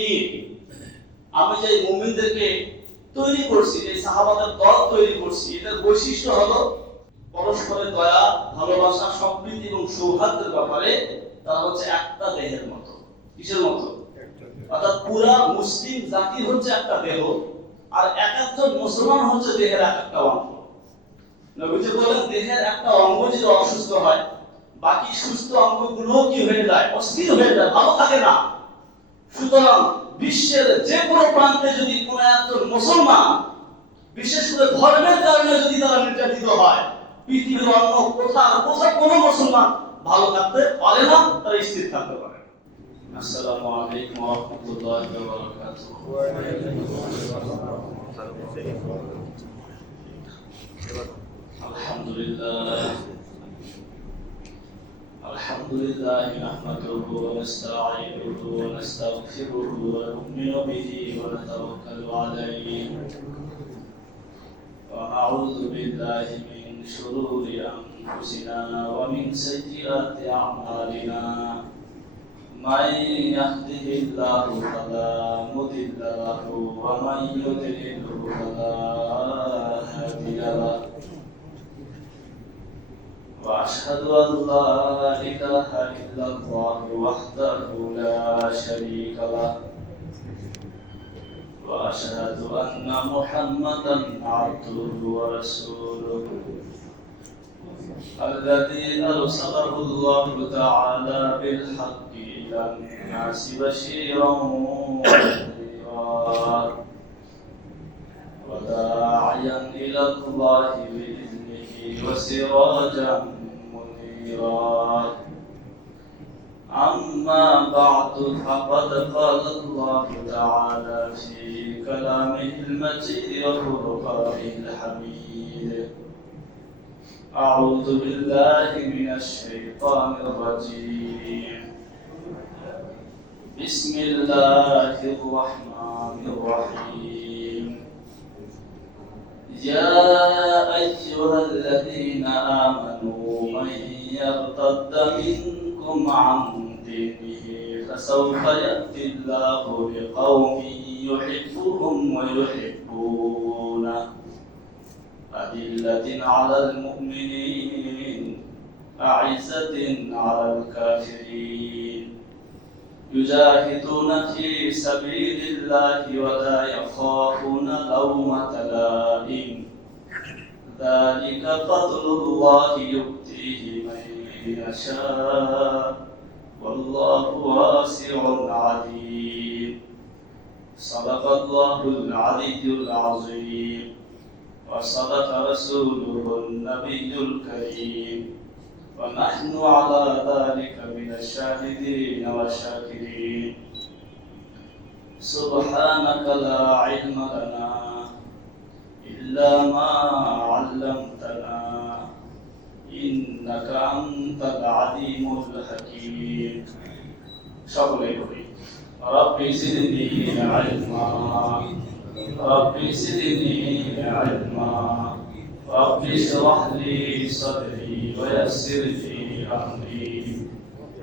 মুমিনিন, আমি যে মুমিনদেরকে তৈরি করছি, যে সাহাবাদের দল তৈরি করছি, এটার বৈশিষ্ট্য হলো পরস্পরের দয়া, ভালোবাসা, সম্প্রীতি এবং সৌহার্দ্যের ব্যাপারে তারা হচ্ছে একটা দেহের মতো। কিসের মতো? অর্থাৎ পুরা মুসলিম জাতি হচ্ছে একটা দেহ, আর এক একজন মুসলমান হচ্ছে দেহের এক একটা অঙ্গ। নবীজি বলেন দেহের একটা অঙ্গ যদি অসুস্থ হয়, বাকি সুস্থ অঙ্গগুলো কি হয়ে যায়? অস্থির হয়ে যায়, ভালো থাকে না। সুতরাং বিশ্বের যে কোনো প্রান্তে যদি কোনো একজন মুসলমান, বিশেষ করে ধর্মের কারণে যদি তারা নির্যাতিত হয়, পৃথিবীর অন্য কোথাও কোনো মুসলমান ভালো থাকতে পারে না, তারা স্থির থাকতে পারে। আসসালামু আলাইকুম ওয়া রাহমাতুল্লাহি ওয়া বারাকাতুহু। আলহামদুলিল্লাহ নাহমাদুহু ওয়া নাস্তাঈনুহু ওয়া নাস্তাগফিরুহু ওয়া নু'মিনু বিহি ওয়া নাতাওয়াক্কালু আলাইহি ওয়া নাউযু বিল্লাহি মিন শুরুরি আনফুসিনা ওয়া মিন সাইয়্যাতি আ'মালিনা। من يهده الله فلا مضل له ومن يضلل فلا هادي له وأشهد أن لا إله إلا الله وحده لا شريك له وأشهد أن محمدا عبده ورسوله الذي أرسله الله تعالى بالحق إلى الناس بشيرا ونذيرا وداعيا إلى الله بإذنه وسراجا منيرا. أما بعد فقد قال الله تعالى في كلامه المجيد وفرقانه الحميد: أعوذ بالله من الشيطان الرجيم. بسم الله الرحمن الرحيم. يا أيها الذين آمنوا من يرتد منكم عن دينه فسوف يأتي الله بقوم يحبهم ويحبونه أذلة على المؤمنين أعزة على الكافرين يجاهدون في سبيل الله ولا يخافون لومة لائم ذلك فضل الله يؤتيه من يشاء والله واسع عليم. صدق الله العلي العظيم وصدق رسوله النبي الكريم ونحن على ذلك من الشاهدين والشاكرين. سبحانك لا علم لنا إلا ما علمتنا إنك أنت العليم الحكيم. সকলেই বলি রব্বি জিদনি ইলমা ربي زدني علما رب اشرح لي صدري ويسر لي امري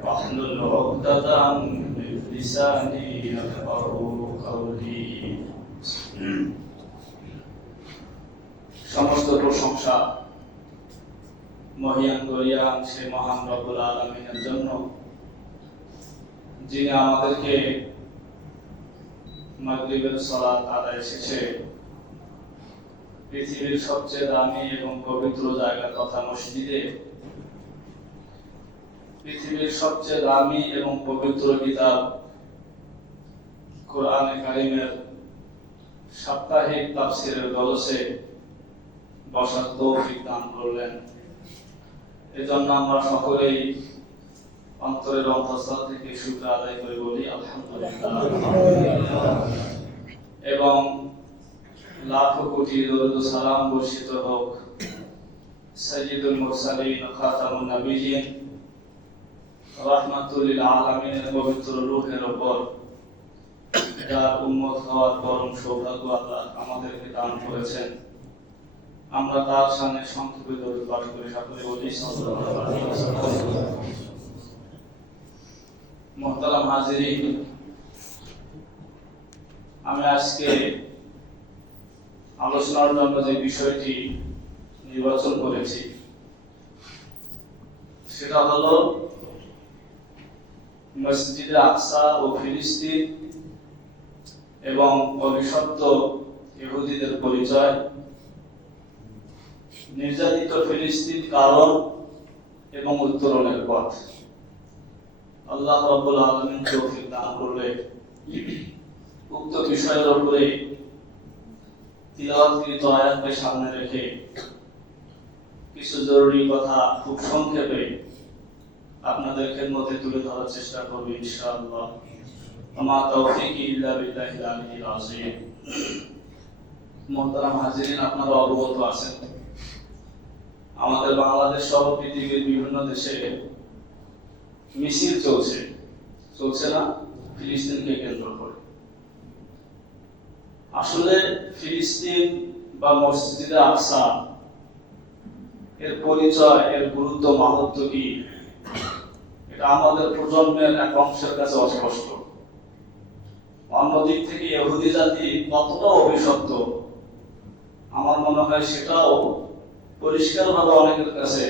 واحلل عقدة من لساني يفقهوا قولي. সমস্ত প্রশংসা মহিয়ান গরিয়ান সে মহান রব্বুল আলামিনের জন্য, যিনি আমাদেরকে মাগরিবের সালাত আদায় শেষে পৃথিবীর সবচেয়ে দামি এবং পবিত্র জায়গা তথা মসজিদে পৃথিবীর সবচেয়ে দামি এবং পবিত্র কিতাব কোরআনে কারিমের সাপ্তাহিক তাফসীরের জলসে বসার তৌফিক দান করলেন। এজন্য আমরা সকলেই অন্তরের অন্তঃস্থল থেকে শুকর আদায় করে বলি আলহামদুলিল্লাহ। এবং লাখো কোটি দরুদ ও সালাম বর্ষিত হোক সাইয়্যিদুল মুরসালিন খাতামুন নবিয়্যিন রাহমাতুল লিল আলামিনের পবিত্র রূহের উপর, যার উম্মত হওয়ার পরম সৌভাগ্য আল্লাহ আমাদেরকে দান করেছেন। আমরা তার সামনে সংক্ষেপে দরুদ পাঠ করে সকলে বলি সাল্লাল্লাহু আলাইহি ওয়াসাল্লাম। মুহতারাম হাজিরিন, আমি আজকে আলোচনার জন্য যে বিষয়টি নির্বাচন করেছি সেটা হলো মসজিদে আকসা ও ফিলিস্তিন এবং অভিশপ্ত ইহুদিদের পরিচয়, নির্যাতিত ফিলিস্তিন কারণ এবং উত্তরণের পথ। আল্লাহ রাব্বুল আলামিন তৌফিক দান করলে উক্ত বিষয়ের উপরে তিলাওয়াতকৃত আয়াতকে সামনে রেখে কিছু জরুরি কথা খুব সংক্ষেপে আপনাদের খেদমতে তুলে ধরার চেষ্টা করব ইনশাআল্লাহ। আমা তাওফীকি ইল্লা বিল্লাহিল আলিয়্যিল আযীম। মুহতারাম হাজিরিন, আপনারা অবগত আছেন আমাদের বাংলাদেশ সহ পৃথিবীর বিভিন্ন দেশে মিছিল চলছে না ফিলিস্তিনকে কেন্দ্র করে। আসলে ফিলিস্তিন বা মসজিদে আকসা এর পরিচয়, এর গুরুত্ব, মাহাত্ম্য কি, এটা আমাদের প্রজন্মের এক অংশের কাছে অস্পষ্ট। অন্যদিক থেকে ইহুদি জাতি কতটা অভিশপ্ত আমার মনে হয় সেটাও পরিষ্কারভাবে অনেকের কাছে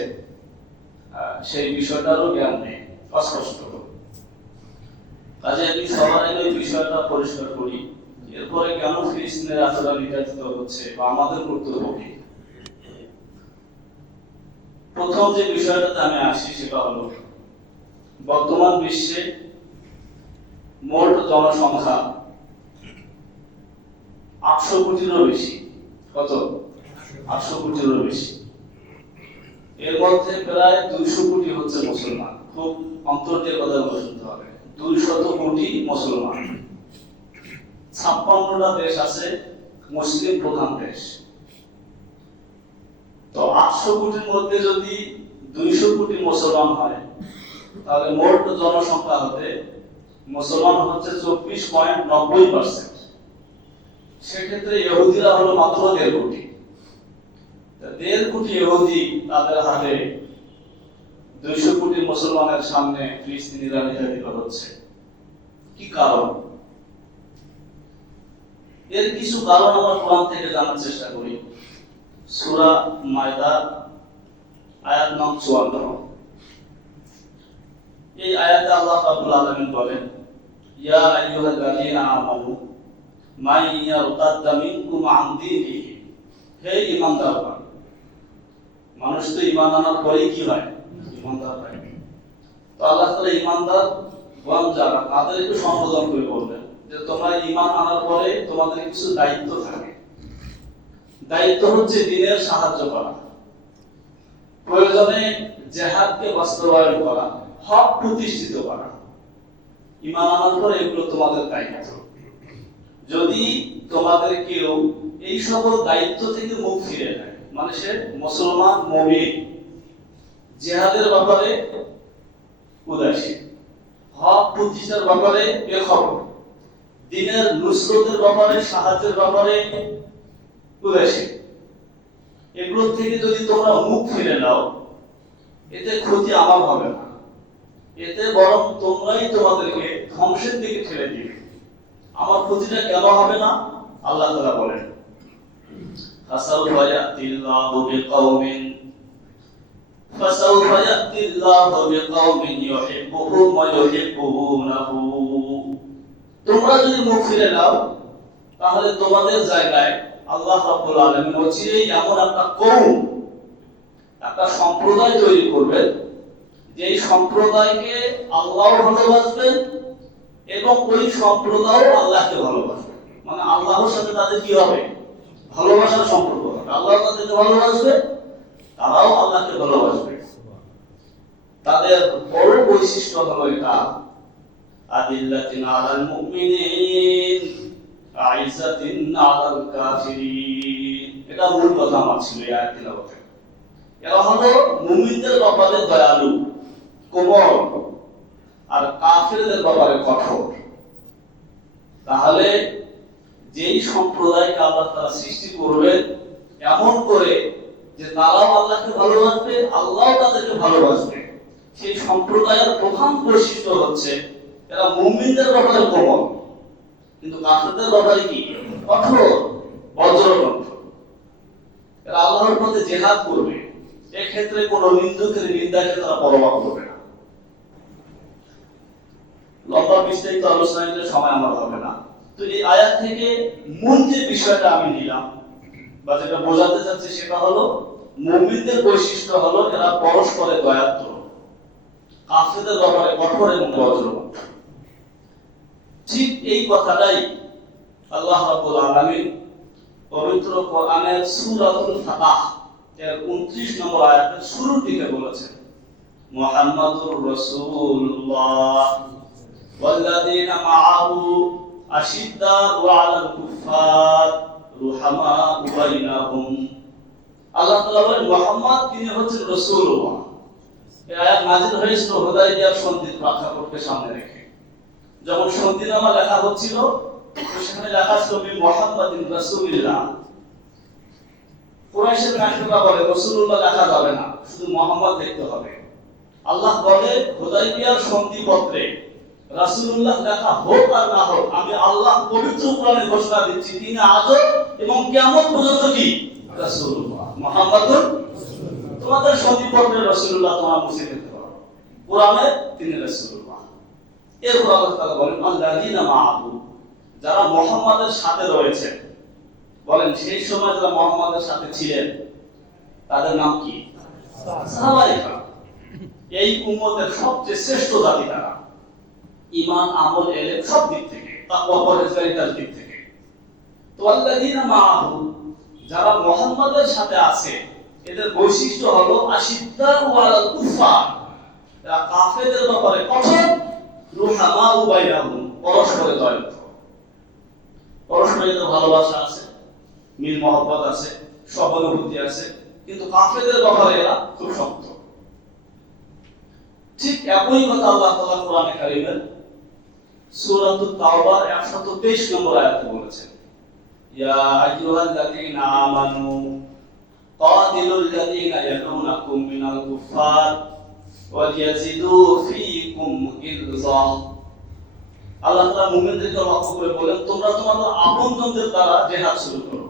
সেই বিষয়টারও জ্ঞান নেই, অস্পষ্ট। কাজে আমি সবার আগে এই বিষয়টা পরিষ্কার করি, এরপরে কেন ফিলিস্তিনের এতটা নির্যাতিত হচ্ছে বা আমাদের কর্তব্য কি। প্রথম যে বিষয়টাতে আমি আসি সেটা হলো বর্তমান বিশ্বে মোট জনসংখ্যা 800 কোটিরও বেশি। কত? 800 কোটিরও বেশি। এর মধ্যে প্রায় 200 কোটি হচ্ছে মুসলমান। খুব অন্তর দিয়ে কথা শুনতে হবে, 200 কোটি মুসলমান। 56টা দেশ আছে মুসলিম প্রধান দেশ। তো 800 কোটির মধ্যে যদি 200 কোটি মুসলমান হয় তাহলে মোট জনসংখ্যা হতে মুসলমান হচ্ছে 24.90%। সেক্ষেত্রে ইহুদিরা হলো মাত্র 1.5 কোটি। 1.5 কোটি ইহুদি তাদের হাতে 200 কোটি মুসলমানের সামনে ফিলিস্তিনিরা নির্যাতিত হচ্ছে। কি কারণ? এর কিছু কারণ আমরা কোরআন থেকে জানার চেষ্টা করি। সূরা মায়দা আয়াত নং 54। এই আয়াতে আল্লাহ রাব্বুল আলামিন বলেন, ইয়া আইয়ুহাল্লাযীনা আমানু মান ইয়ারতাদ্দা মিনকুম আন দীনিহি। হে ঈমানদারগণ, মানুষ তো ঈমান আনার পরেই কি হয়? ঈমানদার হয়। তো আল্লাহ তাআলা ঈমানদার গণ যারা তাদের একটু সম্বোধন করে বললেন যে তোমরা ঈমান আনার পরে তোমাদের কিছু দায়িত্ব থাকে। দায়িত্ব হচ্ছে দ্বীনের সাহায্য করা, প্রয়োজনে জিহাদকে বাস্তবায়ন করা, হক প্রতিষ্ঠিত করা। ঈমান আনার পরে এগুলো তোমাদের দায়িত্ব। যদি তোমাদের কেউ এই সকল দায়িত্ব থেকে মুখ ফিরে নেয়, মানে সে মুসলমান মুমিন, জিহাদের ব্যাপারে উদাসীন, হক প্রতিষ্ঠার ব্যাপারে বেখবর, দ্বীনের নুসরতের ব্যাপারে, সাহায্যের ব্যাপারে উদাসীন, এগুলো থেকে যদি তোমরা মুখ ফিরে নাও, এতে ক্ষতি আমার হবে না, এতে বরং তোমরাই তোমাদেরকে ধ্বংসের দিকে ঠেলে দিবে। আমার ক্ষতিটা কেন হবে না? আল্লাহ তাআলা বলেন, ফাসাউফা ইয়াতিল্লাহু বিকাউমিন ইউহিব্বুহুম ওয়া ইউহিব্বুনাহু। তোমরা যদি মুখ ফিরে নাও তাহলে তোমাদের জায়গায় আল্লাহ রাব্বুল আলামিন অচিরেই এমন একটা কওম, একটা সম্প্রদায় তৈরি করবেন, যে সম্প্রদায়কে আল্লাহ ভালোবাসবেন এবং ওই সম্প্রদায় আল্লাহকে ভালোবাসবে। মানে আল্লাহর সাথে তাদের কি হবে? ভালোবাসার সম্পর্ক হবে। আল্লাহ তাদেরকে ভালোবাসবে, তারাও আল্লাহকে ভালোবাসবে। তাদের বড় বৈশিষ্ট্য হলো এটা, আদিল্লাতিন আলাল মুমিনিন আইযাতিন আলাল কাফিরিন। এটা মূল কথা আমার ছিল এই আয়াত তিলাওয়াতে। এরা হলো মুমিনদের ব্যাপারে দয়ালু, কোমল, আর কাফিরদের ব্যাপারে কঠোর। তাহলে যেই সম্প্রদায়কে আল্লাহ তাআলা সৃষ্টি করবেন এমন করে যে তারাও আল্লাহকে ভালোবাসবে, আল্লাহও তাদেরকে ভালোবাসবে, সেই সম্প্রদায়ের প্রধান বৈশিষ্ট্য হচ্ছে এরা মুমিনদের ব্যাপারে কোমল, কিন্তু কাফেরদের ব্যাপারে কি কঠোর বজ্রকণ্ঠ। এরা আল্লাহর পথে জিহাদ করবে, এক্ষেত্রে কোন নিন্দুকের নিন্দাকে তারা পরোয়া করবে না। লম্বা বিস্তারিত আলোচনার সময় আমার হবে না। তো এই আয়াত থেকে মূল যে বিষয়টা আমি নিলাম বা যেটা বোঝাতে চাচ্ছি সেটা হলো মুমিনদের বৈশিষ্ট্য হলো এরা পরস্পরে দয়ার্দ্র, কাফেরদের ব্যাপারে কঠোর এবং বজ্রকণ্ঠ। ঠিক এই কথাটাই আল্লাহ রাব্বুল আলামিন পবিত্র কোরআনের সূরাতুল ফাতহ এর 29 নম্বর আয়াতের শুরুর দিকে বলেছেন, মুহাম্মাদুর রাসূলুল্লাহ ওয়াল্লাযীনা মাআহু আশিদ্দাউ আলাল কুফফার রুহামাউ বাইনাহুম। আল্লাহ তাআলা বলেন মুহাম্মদ তিনি হচ্ছেন রাসূলুল্লাহ। এই আয়াত নাযিল হয়েছিল হুদায়বিয়ার সন্ধির ব্যাখ্যা করতে সামনে রেখে। যখন সন্ধিনামা লেখা হচ্ছিল সেখানে লেখা ছিল মুহাম্মাদিন রাসূলুল্লাহ। কুরাইশের নায়করা বলে রাসূলুল্লাহ লেখা যাবে না, শুধু মুহাম্মদ লিখতে হবে। আল্লাহ বলে হুদায়বিয়ার সন্ধিপত্রে রাসূলুল্লাহ লেখা হোক আর না হোক, আমি আল্লাহ পবিত্র কোরআনে ঘোষণা দিচ্ছি তিনি আজও এবং কিয়ামত পর্যন্ত কি রাসূলুল্লাহ, মুহাম্মাদুর রাসূলুল্লাহ। তোমাদের সন্ধিপত্রে রাসূলুল্লাহ তোমরা মুছে দিতে পারো, কোরআনে তিনি রাসূলুল্লাহ। এরপর আল্লাহ তাআলা বলেন আল্লাযীনা মাআহু, যারা মুহাম্মাদের সাথে রয়েছে। বলেন সেই সময় যারা মুহাম্মাদের সাথে ছিলেন তাদের নাম কি? সাহাবায়ে কেরাম। এই উম্মতের সবচেয়ে শ্রেষ্ঠ জাতি তারা, ঈমান আমল ইলম সব দিক থেকে, তাকওয়া পরহেজগারিতার দিক থেকে। তো আল্লাযীনা মাআহু, যারা মুহাম্মাদের সাথে আছে এদের বৈশিষ্ট্য হলো আশিদ্দাউ আলাল কুফফার, এরা কাফেরদের ব্যাপারে কঠোর, রুহামাউ বাইনাহুম, পরস্পরে দয়ালু। পরস্পরের ভালোবাসা আছে, মিল মহব্বত আছে, সহানুভূতি আছে, কিন্তু কাফেরদের ব্যাপারে এরা খুব শক্ত। ঠিক একই কথা আল্লাহ তাআলা কোরআনে কারীমের সূরাতুত তাওবার 123 নম্বর আয়াতে বলেছেন, ইয়া আইয়ুহাল্লাযীনা আমানু কাতিলুল লাযীনা ইয়ালুনাকুম মিনাল কুফফার ওয়ালিয়াজিদু ফীকুম গিলযা। আল্লাহ তাআলা মুমিনদেরকে লক্ষ্য করে বলেন তোমরা তোমাদের আপনজনদের দ্বারা জিহাদ শুরু করো,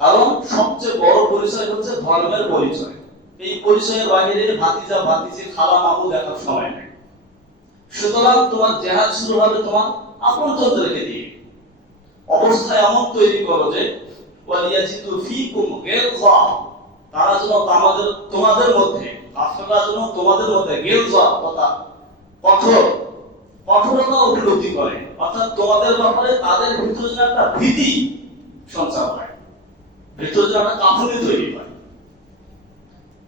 কারণ সবচেয়ে বড় পরিচয় হচ্ছে ধর্মের পরিচয়। এই পরিচয়ের বাইরে ভাতিজা ভাতিজি খালা মামু দেখার সময় নেই। সুতরাং তোমার জিহাদ শুরু হবে তোমার আপনজনদেরকে দিয়ে। অবস্থা এমন তৈরি করো যে ওয়ালিয়াজিদু ফীকুম গিলযা, তারা যেন তোমাদের মধ্যে, কাফেররা যেন তোমাদের মধ্যে গিলযা কথা কঠোরতা উপলব্ধি করে, অর্থাৎ তোমাদের ব্যাপারে তাদের ভিতরে যেন একটা ভীতি সঞ্চার হয়, ভিতরে যেন একটা কাঁপুনি তৈরি হয়।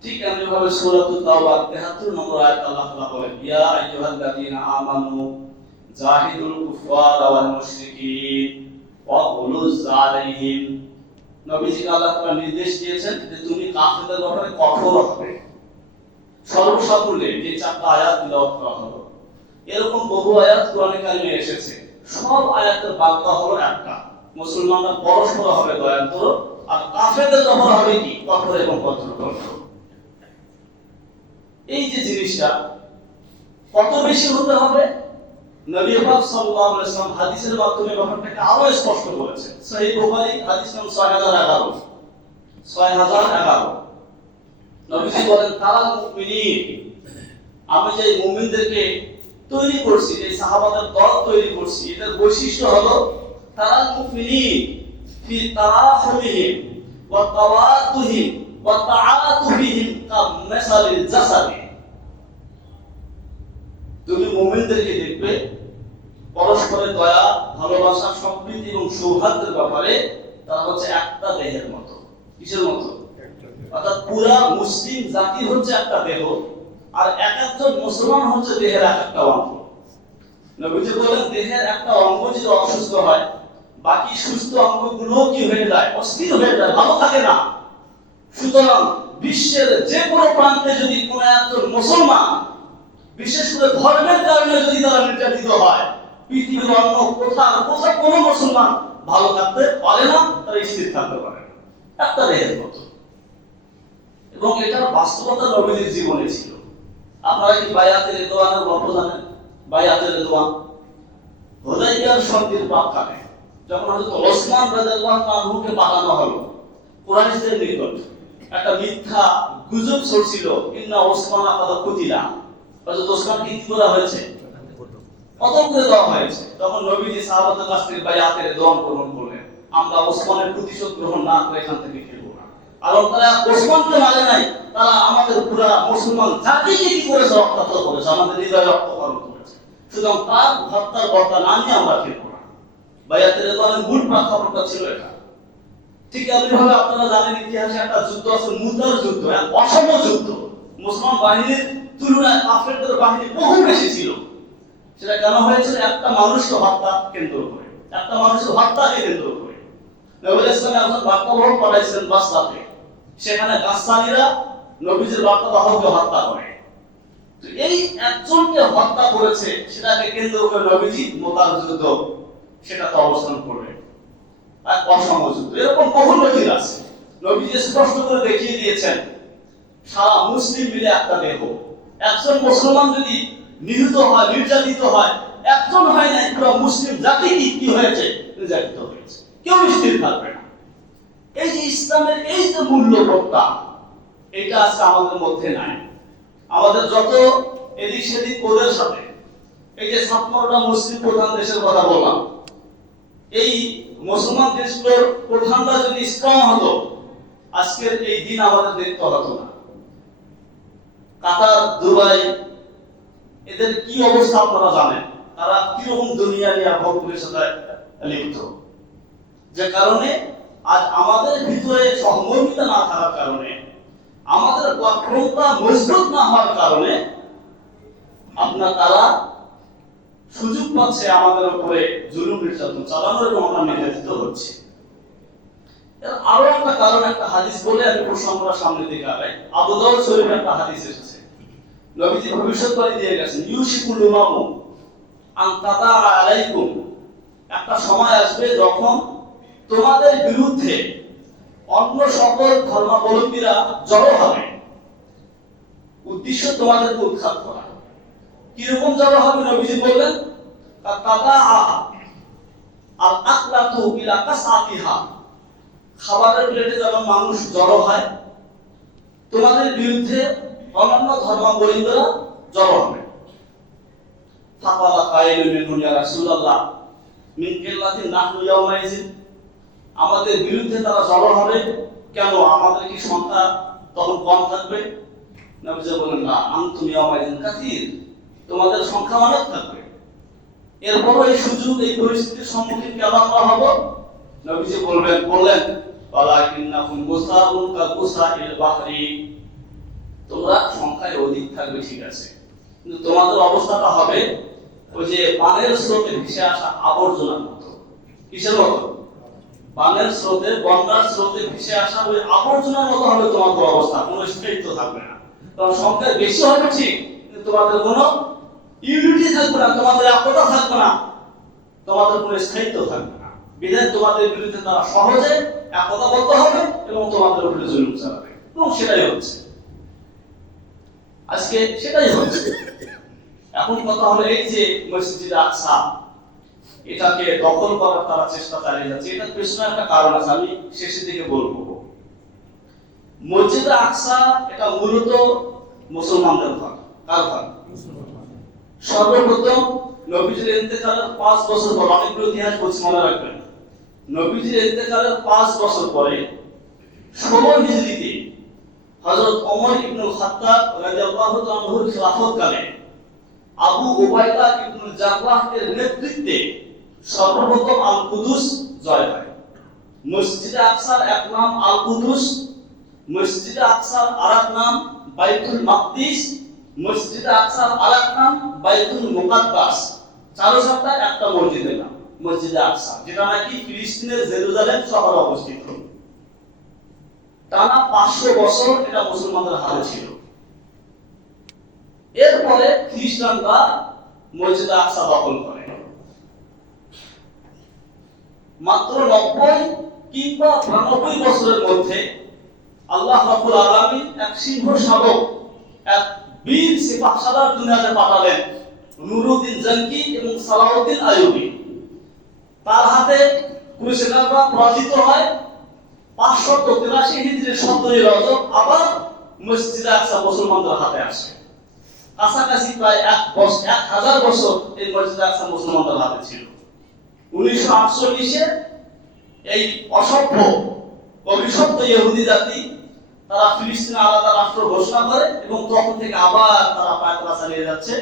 ঠিক এমনিভাবে সূরাতুত তাওবা 73 নম্বর আয়াত আল্লাহ তাআলা বলেন, ইয়া আইয়ুহাল্লাযীনা আমানু জাহিদুল কুফফারা ওয়াল মুশরিকিন ওয়া গুলুজ আলাইহিম। নবীজিকে আল্লাহ তাআলা নির্দেশ দিয়েছেন যে তুমি কাফেরদের ব্যাপারে কঠোর হবে। সর্বসাকুল্যে যে 4টা আয়াত তিলাওয়াত করা হলো, এরকম বহু আয়াত কোরআনে কারিমে এসেছে। সব আয়াতের বার্তা হলো একটা, মুসলমানরা পরস্পর হবে দয়ার্দ্র, আর কাফেরদের ব্যাপারে হবে কি কঠোর এবং বজ্রকণ্ঠ। এই যে জিনিসটা কত বেশি হতে হবে, নবী পাক সাল্লাল্লাহু আলাইহি ওয়াসাল্লাম হাদিসের মাধ্যমে ব্যাপারটাকে আরো স্পষ্ট করেছেন। সহিহ বুখারী হাদিস নম্বর 6011 নবীজি বলেন তারাল মুমিনিন, আমি যে মুমিনদেরকে তৈরি করছি, যে সাহাবাদের দল তৈরি করছি, এদের বৈশিষ্ট্য হলো তারাল মুমিনিন ফি তারাহুমিহিম ওয়া তাওয়াতুহিম ওয়া তাআতুহিম কামাসালিল জাসাদি। তুমি মুমিনদেরকে দেখবে পরস্পরের দয়া, ভালোবাসা, সম্প্রীতি এবং সৌহার্দ্যের ব্যাপারে তারা হচ্ছে একটা দেহের মতো। কিসের মতো? অর্থাৎ পুরা মুসলিম জাতি হচ্ছে একটা দেহ, আর এক একজন মুসলমান হচ্ছে দেহের এক একটা অঙ্গ। নবীজি বলেন দেহের একটা অঙ্গ যদি অসুস্থ হয়, বাকি সুস্থ অঙ্গগুলো কি হয়ে যায়? অস্থির হয়ে যায়, ভালো থাকে না। সুতরাং বিশ্বের যে কোনো প্রান্তে যদি কোনো একজন মুসলমান, বিশেষ করে ধর্মের কারণে যদি তারা নির্যাতিত হয়, পৃথিবীর অন্য কোথাও কোনো মুসলমান ভালো থাকতে পারে না, তারা স্থির থাকতে পারে না, একটা দেহের মতো। এবং এটার বাস্তবতা নবীজির জীবনে ছিল। আপনারা কি বায়াতের রিদওয়ানের গল্প জানেন? বায়াতের রিদওয়ান হুদাইবিয়ার সন্ধির প্রাক্কালে যখন হযরত ওসমান রাদিয়াল্লাহু আনহুকে পাঠানো হলো কুরাইশদের নিকট, একটা মিথ্যা গুজব ছড়ছিল, ইন্না ওসমান কাদ কুতিলা, হযরত ওসমানকে কি করা হয়েছে, কতল করে দেওয়া হয়েছে। তখন নবীজি সাহাবাদের কাছ থেকে বায়াতের দোয়া গ্রহণ করলেন, আমরা ওসমানের প্রতিশোধ গ্রহণ না করে এখান থেকে ফিরব না। আর তারা ওসমানকে মানে নাই, তারা আমাদের পুরা মুসলমান জাতিকে কি করেছে, রক্তাক্ত করেছে, আমাদের হৃদয় রক্তকরণ করেছে। সুতরাং তার হত্যার বর্তা না নিয়ে আমরা ফিরব না। বায়াতের দোয়ার মূল প্রেক্ষাপটটা ছিল এটা। ঠিক এমনিভাবে আপনারা জানেন ইতিহাসে একটা যুদ্ধ আছে, মুতার যুদ্ধ, এক অসম যুদ্ধ। মুসলমান বাহিনীর তুলনায় কাফেরদের বাহিনী বহু বেশি ছিল। সেটা কেন হয়েছিল? একটা মানুষকে হত্যা কেন্দ্র করে, একটা মানুষের হত্যাকে কেন্দ্র করে। নবী ইসলাম একজন বার্তাবহ পাঠাইছেন বাসরাতে, সেখানে গাসসানীরা নবীজির বার্তাবাহককে হত্যা করে। তো এই একজনকে হত্যা করেছে, সেটাকে কেন্দ্র করে নবীজি মুতার যুদ্ধ সেটাতে অবস্থান করবে, এক অসম যুদ্ধ। এরকম বহু নজির আছে। নবীজি স্পষ্ট করে দেখিয়ে দিয়েছেন সারা মুসলিম মিলে একটা দেহ। একজন মুসলমান যদি নিহত হয়, নির্যাতিত হয়, একজন হয় নাই, পুরো মুসলিম জাতি কি হয়েছে, নির্যাতিত হয়েছে, কেউ স্থির থাকবে না। এই যে ইসলামের এই যে মূল্যবোধটা, এটা আছে আমাদের মধ্যে নাই। আমাদের যত এদিক সেদিক ওদের সাথে, এই যে 57টা মুসলিম প্রধান দেশের কথা বললাম, এই মুসলমান দেশগুলোর প্রধানরা যদি স্ট্রং হতো, আজকের এই দিন আমাদের দেখতে হতো না। কাতার, দুবাই, এদের কি অবস্থা আপনারা জানেন, তারা কিরকম দুনিয়া নিয়ে ভক্তের সাথে লিপ্ত। যে কারণে আজ আমাদের ভিতরে সহমর্মিতা না থাকার কারণে, আমাদের ক্ষমতা মজবুত না হওয়ার কারণে আপনার তারা সুযোগ পাচ্ছে আমাদের উপরে জুলুম নির্যাতন চালানোর, এবং আমরা নির্যাতিত হচ্ছে। আরো একটা কারণ, একটা হাদিস বলে আমি প্রসঙ্গটা সামনে দিকে আগাই। আবু দাউদ শরীফে একটা হাদিস এসেছে, নবীজি ভবিষ্যৎবাণী দিয়ে গেছেন, ইউশিকুল উমামু আন তাতা আলাইকুম, একটা সময় আসবে যখন তোমাদের বিরুদ্ধে অন্য সকল ধর্মাবলম্বীরা জড়ো হবে, উদ্দেশ্য তোমাদেরকে উৎখাত করা। কিরকম জড়ো হবে নবীজি বললেন, তাতা আল আকলাতু ইলা কাসাতিহা, খাবারের প্লেটে যেমন মানুষ জড়ো হয়, তোমাদের বিরুদ্ধে অন্যান্য ধর্মাবলম্বীরা জড়ো হবে। ফাকালা কাইলুন মিনহুম ইয়া রাসূলুল্লাহ মিন কিল্লাতিন নাহনু ইয়াউমাইযিন, আমাদের বিরুদ্ধে তারা জড়ো হবে কেন, আমাদের কি সংখ্যা তখন কম থাকবে? নবীজি বলেন, না, আনতুম ইয়াউমাইযিন কাসীর, তোমাদের সংখ্যা অনেক থাকবে। এরপর এই সুযোগ, এই পরিস্থিতির সম্মুখীন কেন আমরা হব? নবীজি বললেন ওয়ালাকিন্নাকুম গুসাউন কাগুসাইল বাহরি, তোমরা সংখ্যায় অধিক থাকবে ঠিক আছে, কিন্তু তোমাদের অবস্থাটা হবে ওই যে পানের স্রোতে ভেসে আসা আবর্জনার মতো। কিসের মতো? পানের স্রোতে, বন্যার স্রোতে ভেসে আসা ওই আবর্জনার মতো হবে তোমাদের অবস্থা, কোনো স্থায়িত্ব থাকবে না। কারণ সংখ্যায় বেশি হবে ঠিক, কিন্তু তোমাদের কোনো ইউনিটি থাকবে না, তোমাদের একতা থাকবে না, তোমাদের কোনো স্থায়িত্ব থাকবে না। বিধায় তোমাদের বিরুদ্ধে তারা সহজে একতাবদ্ধ হবে এবং তোমাদের উপরে জুলুম চালাবে, এবং সেটাই হচ্ছে আজকে, সেটাই হচ্ছে। এখন কথা হলো, এই যে মসজিদ আকসা, এটাকে দখল করার তারা চেষ্টা চালিয়ে যাচ্ছে। এটার পেছনে একটা কারণ আছে, আমি শেষের দিকে বলবো। মসজিদ আকসা এটা মূলত মুসলমানদের ঘর। কার ঘর? সর্বপ্রথম নবীজির ইন্তেকালের 5 বছর পর, অনেকগুলো ইতিহাস বলছি মনে রাখবেন, নবীজির ইন্তেকালের 5 বছর পরে 16 হিজরিতে হযরত ওমর ইবনুল খাত্তাব রাদিয়াল্লাহু তাআলা আনহুর খিলাফতকালে আবু উবাইদা ইবনুল জাররাহ এর নেতৃত্বে সর্বপ্রথম আল কুদুস জয় হয়। মসজিদে আকসার এক নাম আল কুদুস, মসজিদে আকসার আরেক নাম বাইতুল মাকদিস, মসজিদে আকসার আরেক নাম বাইতুল মুকাদ্দাস। চারো সপ্তাহে একটা মসজিদের নাম মসজিদে আকসা, যেটা নাকি ফিলিস্তিনের জেরুজালেম শহরে অবস্থিত। টানা 500 বছর এটা মুসলমানদের হাতে ছিল। এরপরে খ্রিস্টানরা মসজিদে আকসা দখল করে। মাত্র 90 কিংবা 92 বছরের মধ্যে আল্লাহ রাব্বুল আলামিন এক সিংহ শাবক, এক বীর সিপাহসালার দুনিয়াতে পাঠালেন, নুরুদ্দিন জঙ্গি এবং সালাউদ্দিন আইয়ুবী। তার হাতে ক্রুসেডাররা পরাজিত হয় 583 হিজরির 17 রজব আবার মসজিদে আকসা মুসলমানদের হাতে আসে। কাছাকাছি প্রায় 1000 বছর এই মসজিদে আকসা মুসলমানদের হাতে ছিল। 1948-এ এই অসভ্য অভিশপ্ত ইহুদি জাতি তারা ফিলিস্তিন আলাদা রাষ্ট্র ঘোষণা করে এবং তখন থেকে আবার তারা পায়তারা চালিয়ে যাচ্ছে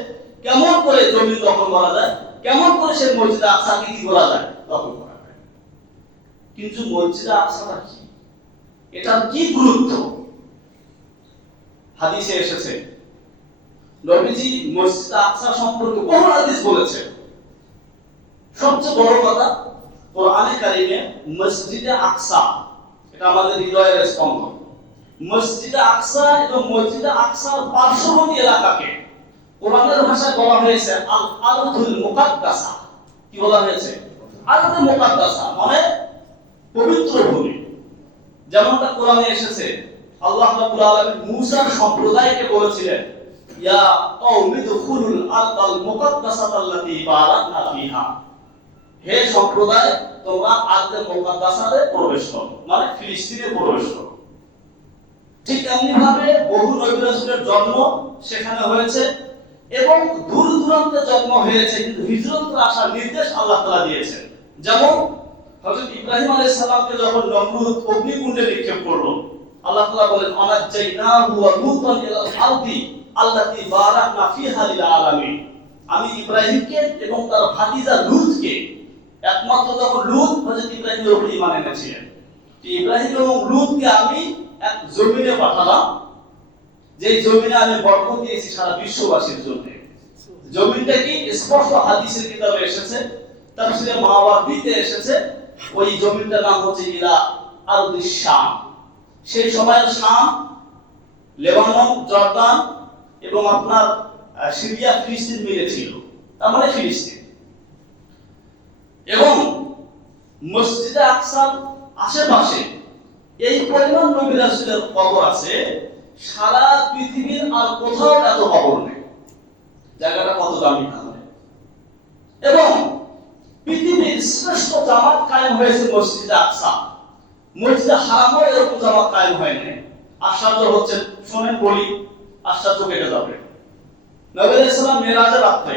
কেমন করে জমি দখল করা যায়, কেমন করে সেই মসজিদে আকসাকে কি করা যায়, দখল করা যায়। কিন্তু মসজিদে আকসাটা কি, এটার কি গুরুত্ব? হাদিসে এসেছে নবীজি মসজিদে আকসা সম্পর্কে বহু হাদিস বলেছেন। সবচেয়ে বড় কথা, কোরআনে কারিমে মসজিদে আকসা, এটা আমাদের হৃদয়ের স্পন্দন। মসজিদে আকসা এবং মসজিদে আকসার পার্শ্ববর্তী এলাকাকে কোরআনের ভাষায় বলা হয়েছে আল আরদুল মুকাদ্দাসা। কি বলা হয়েছে? আরদুল মুকাদ্দাসা মানে পবিত্র ভূমি। যেমনটা কোরআনে এসেছে, আল্লাহ রাব্বুল আলামিন মুসার সম্প্রদায়কে বলেছিলেন, ইয়া কওমি দুখুলুল আরদাল মুকাদ্দাসাতাল্লাতী বারাকনা ফিহা, হে সম্প্রদায় তোমরা আরদে মুকাদ্দাসাতে প্রবেশ করো, মানে ফিলিস্তিনে প্রবেশ করো। ঠিক এমনি ভাবে বহু নবী রাসূলের জন্ম সেখানে হয়েছে এবং দূর দূরান্তে জন্ম হয়েছে, কিন্তু হিজরত করে আসার নির্দেশ আল্লাহ তাআলা দিয়েছেন। যেমন হযরত ইব্রাহিম আলাইহিস সালামকে যখন নমরুদ অগ্নিকুণ্ডে নিক্ষেপ করলো, আল্লাহ তাআলা বলেন আনাজ্জাইনাহু ওয়া লূতান ইলাল আরদি আল্লাতী বারাকনা ফিহা লিল আলামিন, আমি ইব্রাহিমকে এবং তার ভাতিজা লূতকে, একমাত্র যখন লূত হযরত ইব্রাহিমের উপর ঈমান এনেছিলেন, ইব্রাহিম এবং লূতকে আমি এক জমিনে পাঠালাম, যে জমিনে আমি বরকত দিয়েছি সারা বিশ্ববাসীর জন্য। জমিনটা কি স্পষ্ট হাদিসের কিতাবে এসেছে, তাফসীরে মাওয়ারদিতে এসেছে। ওই জমিনটার নাম হচ্ছে ইলা আরদিস শাম। সেই সময়ের শাম, লেবানন, জর্দান এবং আপনার সিরিয়া, ফিলিস্তিন মিলে ছিল, তার মানে ফিলিস্তিন। এবং মসজিদে আকসার আশেপাশে এই পরিমাণ নবী রাসূলের কবর আছে, সারা পৃথিবীর আর কোথাও এত কবর নেই। জায়গাটা কত দামি তাহলে। এবং পৃথিবীর শ্রেষ্ঠ জামাত কায়েম হয়েছে মসজিদে আকসা। মসজিদে হারামও এরকম জামাত কায়েম হয়নি। আশ্চর্য হচ্ছে, শোনেন বলি, আশ্চর্য কেটে যাবে। নবী আলাইহিস সালাম মেরাজের রাতে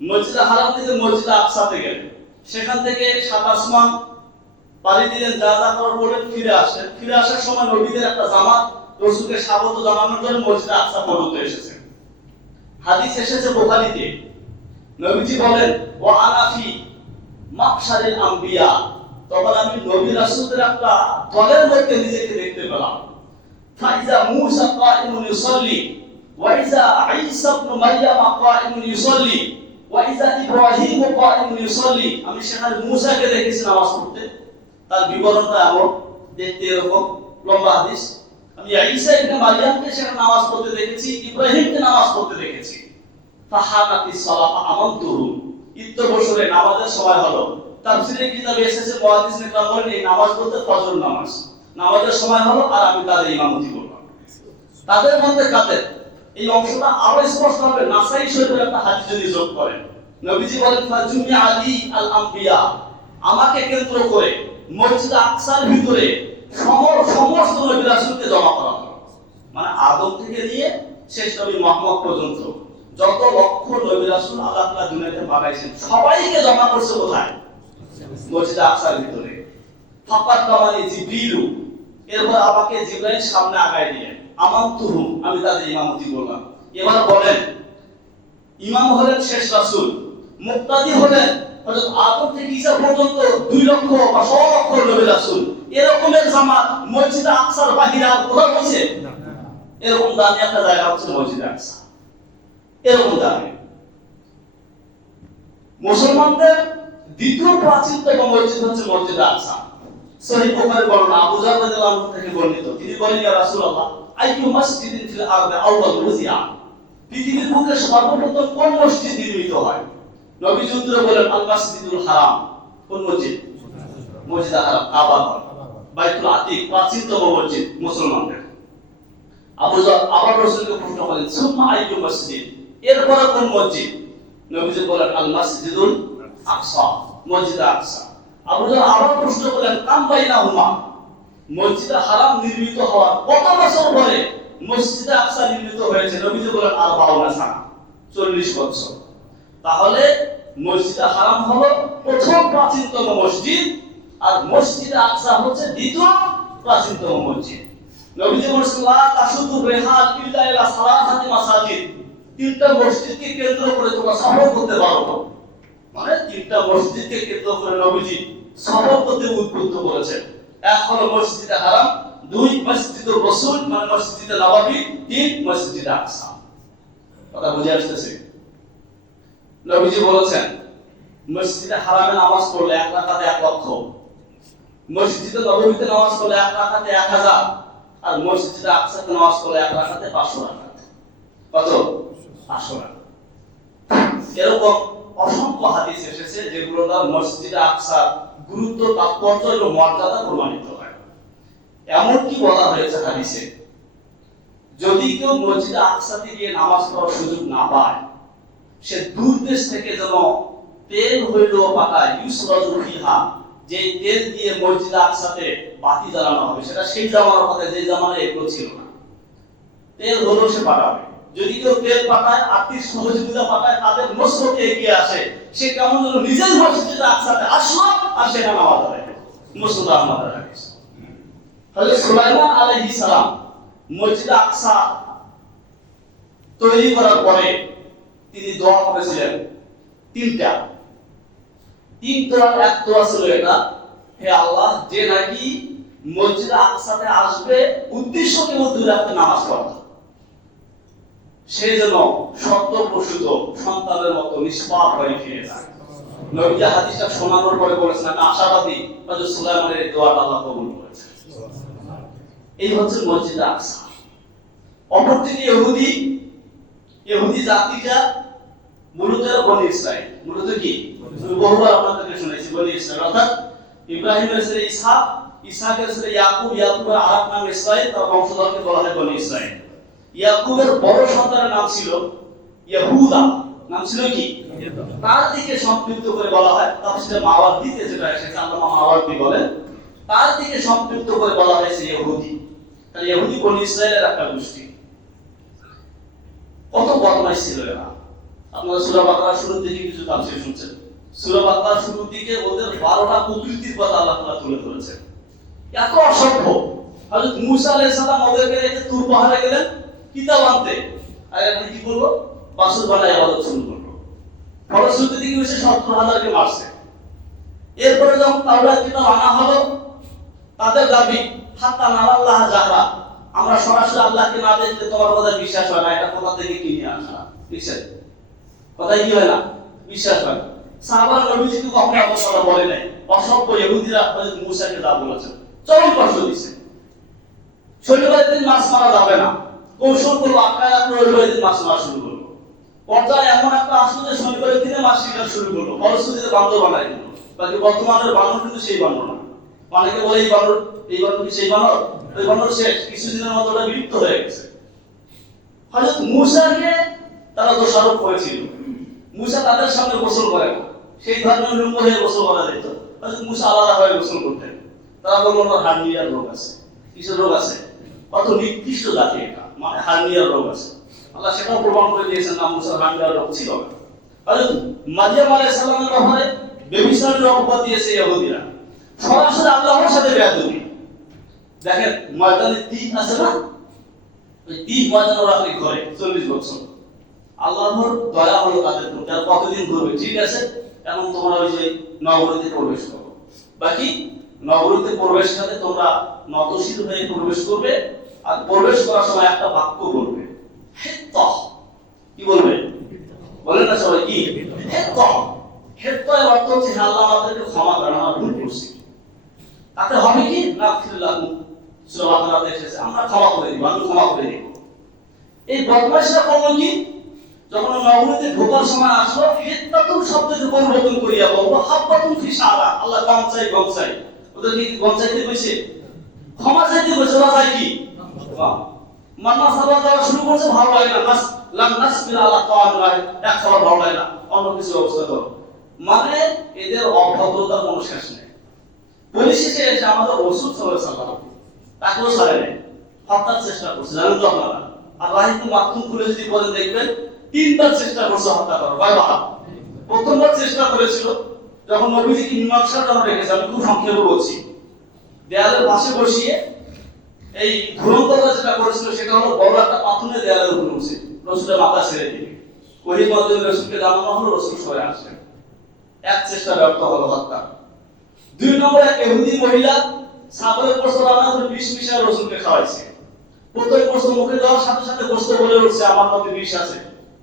মসজিদে হারাম থেকে মসজিদে আকসাতে গেলেন, সেখান থেকে সাত আসমান পাড়ি দিলেন, যা যা করার বলেন, ফিরে আসলেন। ফিরে আসার সময় নবীদের একটা জামাত রাসূলকে স্বাগত জানানোর জন্য মসজিদে আকসা পর্যন্ত এসেছে। হাদিস এসেছে বুখারীতে, নবীজি বলেন ওয়া আনা ফি মাকশারিল আম্বিয়া, তখন আমি নবী রাসূলদের একটা দলের মধ্যে নিজেকে দেখতে পেলাম। ফাইজা মূসা কাইমুন ইউসাল্লি ওয়া ইজা ঈসা ইবনে মারইয়াম কাইমুন ইউসাল্লি ওয়া ইজা ইব্রাহিম কাইমুন ইউসাল্লি, আমি সেখানে মূসাকে দেখেছি নামাজ পড়তে। তার বিবরণটা এমন, দেখতে এরকম লম্বা হাদিস। আমি ঈসা ইবনে মারইয়ামকে সেখানে নামাজ পড়তে দেখেছি, ইব্রাহিমকে নামাজ পড়তে দেখেছি। ফাহানাতিস সালাফা আমানতুহু, ইত্তবসরে নামাজের সময় হলো। তাফসীরের কিতাবে এসেছে, মুহাদ্দিসিনে কেরাম বলেন এই নামাজ বলতে ফজর নামাজ। নামাজের সময় হলো আর আমি তাদের ইমামতি করলাম। তাদের মধ্যে কাদের, এই অংশটা আরো স্পষ্ট হবে নাসাই শরীফের একটা হাদিস যদি যোগ করেন। নবীজি বলেন ফাজুমি আলী আল আম্বিয়া, আমাকে কেন্দ্র করে মসজিদ আকসার ভিতরে সমস্ত নবী রাসূলকে জমা করা হলো। মানে আদম থেকে নিয়ে শেষ নবী মুহাম্মদ পর্যন্ত যত লক্ষ নবী রাসূল আল্লাহ তাআলা দুনিয়াতে পাঠাইছেন, সবাইকে জমা করছে কোথায়? মসজিদ আকসার ভিতরে। ফাকাত কামানি জিবরিল, এরপর আমাকে জিবরাইল সামনে আগায় দিলেন। আমানতুহু, আমি তাদের ইমামতি করলাম। এবার বলেন, ইমাম হলেন শেষ রাসূল, মুক্তাদি হলেন হযরত আদম থেকে ঈসা পর্যন্ত 2 লক্ষ বা 100 লক্ষ নবী রাসূল। এরকমের জামাত মসজিদ আকসার বাহিরে আর কোথাও হয়েছে? এরকম দামি একটা জায়গা হচ্ছে মসজিদ আকসা, এরকম দামি। মুসলমানদের দ্বিতীয় প্রাচীনতম মসজিদ হচ্ছে মসজিদ আকসা। সহিহ বুখারী বর্ণনা, আবু যার রাদিয়াল্লাহু আনহু থেকে বর্ণিত, তিনি বলেন ইয়া রাসূলুল্লাহ আইয়ু মাসজিদিন ফিল আরদি আউয়াল রুজিয়া, পৃথিবীর বুকে সর্বপ্রথম কোন মসজিদ নির্মিত হয়? নবীজি উত্তরে বলেন আল মাসজিদুল হারাম। কোন মসজিদ? মসজিদ হারাম, কাবা ঘর, বাইতুল আতিক, প্রাচীনতম মসজিদ মুসলমানদের। আবু যার আবার রাসূলকে প্রশ্ন করেন সুম্মা আইয়ু মসজিদ, এরপর কোন মসজিদ? নবীজি বলেন আল মাসজিদুল আকসা, মসজিদে আকসা। আবু জাহল আবার প্রশ্ন করলেন কাম বাইনাহুমা, মসজিদে হারাম নির্মিত হওয়ার কত বছর পরে মসজিদে আকসা নির্মিত হয়েছে? নবীজি বলেন আরবাউনা সানা, 40 বছর। তাহলে মসজিদে হারাম হলো প্রথম প্রাচীনতম মসজিদ, আর মসজিদে আকসা হচ্ছে দ্বিতীয় প্রাচীনতম মসজিদ। নবীজি বলেছেন লা তাশুদু রিহাল ইল্লা ইলা সালাসাতি মাসাজিদ, তিনটা মসজিদকে কেন্দ্র করে তোমরা সফর করতে পারো। মানে তিনটা মসজিদকে কেন্দ্র করে নবীজি সফর করতে উদ্বুদ্ধ করেছেন। এক হলো মসজিদে হারাম, দুই মসজিদুর রাসূল মানে মসজিদে নববী, তিন মসজিদে আকসা। কথা বুঝে আসতেছে? নবীজি বলেছেন মসজিদে হারামে নামাজ পড়লে 1 রাকাতে 1 লক্ষ, মসজিদে নববীতে নামাজ পড়লে 1 রাকাতে 1000, আর মসজিদে আকসাতে নামাজ পড়লে 1 রাকাতে 500 রাকাত। কত? 500 রাকাত। এরকম অসংখ্য হাদিস এসেছে যেগুলো দ্বারা মসজিদে আকসার গুরুত্ব, তাৎপর্য এবং মর্যাদা প্রমাণিত হয়। এমনকি বলা হয়েছে হাদিসে, যদি কেউ মসজিদে আকসাতে গিয়ে নামাজ পড়ার সুযোগ না পায়, সে দূর দেশ থেকে যেন তেল হইল পাঠায়, ইউসরাজু ফিহা, যে তেল দিয়ে মসজিদে আকসাতে বাতি জ্বালানো হবে। সেটা সেই জামানার কথা, যে জামানায় এগুলো ছিল না। তেল হলো সে পাঠাবে। যদি কেউ তেল পাঠায়, আর্থিক সহযোগিতা পাঠায়, তাদের নসরতে এগিয়ে আসে, সে কেমন যেন নিজের মসজিদে আকসাতে আসলো আর সেখানে নামাজ পড়ে। মুসলিম আহমদের হাদিস। হযরত সুলাইমান আলাইহিস সালাম মসজিদে আকসা তৈরি করার পরে তিনি দোয়া করেছিলেন তিনটা। এক দোয়া ছিল এটা, হে আল্লাহ, যে নাকি মসজিদে আকসাতে আসবে উদ্দেশ্য কেবল দুই রাকাত নামাজ পড়া, সে যেন সদ্যপ্রসূত সন্তানের মতো নিষ্পাপ হয়ে ফিরে যায়। নবীজি হাদিসটা শোনানোর পরে বলেছেন আমি আশাবাদী হযরত সুলাইমানের এই দোয়াটা আল্লাহ কবুল করেছেন। এই হচ্ছে মসজিদে আকসা। অপরদিকে ইহুদি জাতিটা মূলত বনি ইসরাইল। মূলত কি? বহুবার আপনাদেরকে শুনেছি বনি ইসরাইল, অর্থাৎ ইব্রাহিমের ছেলে ইসহাক, ইসহাকের ছেলে ইয়াকুব, ইয়াকুবের আরেক নাম ইসরাইল, তার বংশধরকে বলা হয় বনি ইসরাইল। ইয়াকুবের বড় সন্তানের নাম ছিল ইহুদা, নাম ছিল কি? তার দিকে সম্পৃক্ত করে বলা হয় তাফসীরে মাওয়ারদিতে যেটা এসেছে, আল্লামা মাওয়ারদি বলেন, তার দিকে সম্পৃক্ত করে বলা হয়েছে ইহুদি। তাহলে ইহুদি বনি ইসরাইলের একটা গোষ্ঠী। কত বদমাইশ ছিল এরা! আপনারা সূরা বাকারার শুরুর দিকে কিছু তাফসীর শুনছেন। সূরা বাকারার শুরুর দিকে ওদের 12টা কুকীর্তির কথা আল্লাহ তাআলা তুলে ধরেছেন। এত অসভ্য! হযরত মূসা আলাইহিস সালাম ওদেরকে রেখে তুর পাহাড়ে গেলেন কিতাব আনতে, আর এখন কি করলো? বাসুর বানায় ইবাদত শুরু করলো। ফলশ্রুতিতে কি হয়েছে? 70,000কে মারছে। এরপরে যখন তাওরাত কিতাব আনা হলো, তাদের দাবি হাত্তা নারাল্লাহ জাহরা, আমরা সরাসরি আল্লাহকে না দেখলে তোমার কথা বিশ্বাস হয় না। এটা কোথা থেকে কিনে আসা? বুঝছেন? কথা কি হয় না? বিশ্বাস হয় না। সাহাবারা নবীজিকে কখনো এমন কথা বলে নাই। অসভ্য ইহুদিরা হযরত মূসাকে যা বলেছে চরম কষ্ট দিয়েছে। শনিবারের দিন মাছ মারা যাবে না, কৌশল করবো আটকায় আপনার রবিবারের দিন মাছ মারা শুরু করবো। পর্যায়ে এমন একটা আসলো যে শনিবারের দিনে মাছ শিকার শুরু করলো, ফলশ্রুতিতে বান্দর বানাই দিল। বাকি বর্তমানের বানর কিন্তু সেই বানর না। অনেকে বলে এই বানর কি সেই বানর? ওই বানর শেষ, কিছুদিনের মধ্যে ওটা বিলুপ্ত হয়ে গেছে। হযরত মূসাকে তারা দোষারোপ করেছিল, মূসা তাদের সামনে গোসল করে না, সেই ধরনের লুঙ্গ হয়ে গোসল করা যেত। হযরত মূসা আলাদা হয়ে গোসল করতেন। তারা বলল ওনার হার্নিয়ার রোগ আছে। কিসের রোগ আছে? কত নিকৃষ্ট জাতি এটা, মানে হার্নিয়ার রোগ আছে। আল্লাহ সেটাও প্রমাণ করে দিয়েছেন না মূসার হার্নিয়ার রোগ ছিল না। হযরত মারিয়াম আলাইহিস সালামের ব্যাপারে ব্যভিচারের অপবাদ দিয়েছে ইহুদিরা, সরাসরি আল্লাহর সাথে বেয়াদবি। দেখেন ময়দানে তীর আছে না, ওই তীর ময়দানে রাখলে ঘরে 40 বছর। আল্লাহর দয়া হলো তাদের প্রতি, আর কতদিন ঘুরবে? ঠিক আছে, এখন তোমরা ওই যে নগরীতে প্রবেশ করো, বাকি নগরীতে প্রবেশকালে তোমরা নতশীল হয়ে প্রবেশ করবে, আর প্রবেশ করার সময় একটা বাক্য বলবে, হেত্তাহ। কি বলবে? বলেন না সবাই, কি হেত্তাহ? হেত্তাহ এর অর্থ হচ্ছে আল্লাহ আমাদেরকে ক্ষমা করেন, আমরা ভুল করছি। তাতে হবে কি? নাগফিরুল্লাহু, সূরা বাকারাতে এসেছে আমরা ক্ষমা করে দিব, আমি ক্ষমা করে দিব। এই বদমাশরা করলো কি? যখন নগরীতে ঢোকার সময় আসলো, হেত্তাতুন শব্দকে পরিবর্তন করিয়া বলবো হাব্বাতুন ফি শারা, আল্লাহ গমচাই গমচাই। ওদের কি গমচাইতে কইছে? ক্ষমা চাইতে কইছে। ওরা চাই কি? মান্না সাবা দেওয়া শুরু করছে, ভালো লাগে না, লাম নাসবির আলা তাআমিন, এক খাবার ভালো লাগে না, অন্য কিছু ব্যবস্থা করো। মানে এদের অভদ্রতার কোনো শেষ নেই। পরিশেষে এসে আমাদের রাসূল সাল্লাল্লাহু আলাইহি ওয়াসাল্লাম তাকেও ছাড়ে নেই, হত্যার চেষ্টা করছে, জানেন তো আপনারা। আর রাহিতু মাকতুম খুলে যদি বলেন দেখবেন 3বার চেষ্টা করছে হত্যা করার। কয়বার? প্রথমবার চেষ্টা করেছিল যখন নবীজিকে মীমাংসার জন্য রেখেছে, আমি খুব সংক্ষেপে বলছি। দেয়ালের পাশে বসিয়ে এই ধুরন্তরা যেটা করেছিল সেটা হলো বড় একটা পাথরের দেয়ালের উপরে উঠছে, রাসূলের মাথা ছেড়ে দিবে। ওই মাধ্যমে রাসূলকে জানানো হলো, রাসূল সরে আসলেন। এক চেষ্টা ব্যর্থ হলো হত্যা। 2 নম্বরে এক ইহুদি মহিলা ছাগলের গোশত রান্না করে বিষ মিশিয়ে রাসূলকে খাওয়াইছে। প্রথম গোশত মুখে দেওয়ার সাথে সাথে গোশত বলে উঠছে আমার মধ্যে বিষ আছে,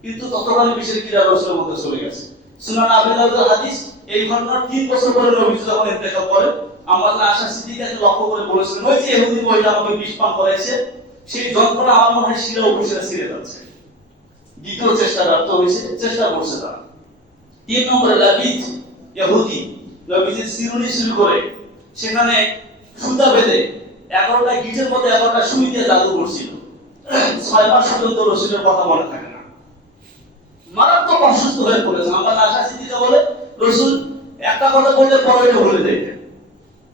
কিন্তু ততক্ষণে বিষের ক্রিয়া রাসূলের মধ্যে চলে গেছে। সুনান আবু দাউদের হাদিস, এই ঘটনার 3 বছর পরে নবীজি যখন ইন্তেকাল করেন, আমাদের আয়েশা সিদ্দিকাকে লক্ষ্য করে বলেছিলেন, ওই যে ইহুদি মহিলা আমাকে বিষ পান করাইছে, সেই যন্ত্রণা আমার মনে হয় শিরা উপশিরা ছিঁড়ে যাচ্ছে। দ্বিতীয় চেষ্টা ব্যর্থ হয়েছে, চেষ্টা করছে তারা। 3 নম্বরে লাবিদ ইহুদি নবীজির শিরুনি শুরু করে সেখানে সুতা বেঁধে 11টা গিটের মধ্যে 11টা সুই দিয়ে জাদু করছিল। 6 মাস পর্যন্ত রাসূলের কথা মনে থাকে না, মারাত্মক অসুস্থ হয়ে পড়েছে। আমরা আয়েশা সিদ্দিকা বলে রাসূল একটা কথা বললে পরে এটা ভুলে যেতেন,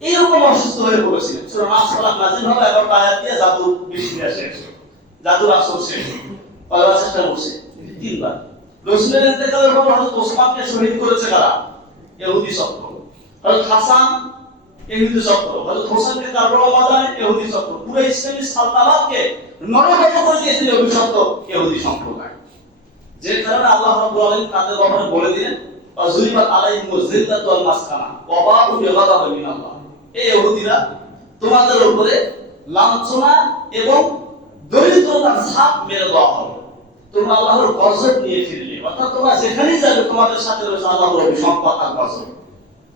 এইরকম অসুস্থ হয়ে পড়েছিলেন। সূরা নাস ফালাক নাযিল হলো, 11টা আয়াত দিয়ে জাদু বিষ্ণিয়া শেষ, জাদুর আসর শেষ। কয়বার চেষ্টা করছে? 3বার। রাসূলের ইন্তেকালের পর হযরত ওসমানকে শহীদ করেছে কারা? ইহুদি চক্র। হযরত হাসান ইহুদি চক্র, হযরত হোসেনকে কারবালা ময়দানে ইহুদি চক্র, পুরো ইসলামী সালতানাতকে নরবত করে দিয়েছিল অভিশপ্ত ইহুদি সম্প্রদায়। যে কারণে আল্লাহ রাব্বুল আলামিন তাদের ব্যাপারে বলে দিলেন, আযলিবাত আলাইহিমুজ জিল্লাতু ওয়াল মাসকানা ওয়া বাউ বিগাদাবিন মিনাল্লাহ। এই ইহুদিরা তোমাদের উপরে লাঞ্ছনা এবং দরিদ্রতার ছাপ মেরে দেওয়া হবে, তোমরা আল্লাহর গজব নিয়ে ফিরলে, অর্থাৎ তোমরা যেখানেই যাবে তোমাদের সাথে রয়েছে আল্লাহর অভিশাপ আর গজব।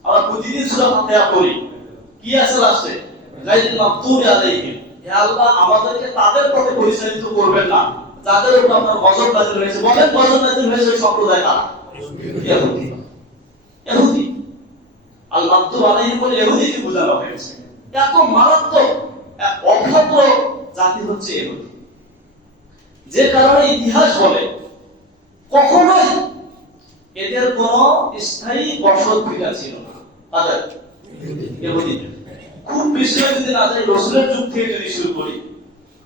আমরা প্রতিদিন সূরা ফাতিহা পড়ি, কি আছে লাস্টে? গায়রিল মাগদুবি আলাইহিম, হে আল্লাহ আমাদেরকে তাদের পথে পরিচালিত করবেন না যাদের উপর আপনার গজব নাযিল হয়েছে। বলেন গজব নাযিল হয়েছে সম্প্রদায় কারা? ইহুদি। ইহুদি আল মাগদুব আলাইহিম বলে ইহুদিকে বোঝানো হয়েছে। এত মারাত্মক এক অভদ্র জাতি হচ্ছে ইহুদি, যে কারণে ইতিহাস বলে কখনোই এদের কোনো স্থায়ী বসতভিটা ছিল না। তাদের ইহুদিদের খুব বেশি যদি না যাই, রাসূলের যুগ থেকে যদি শুরু করি,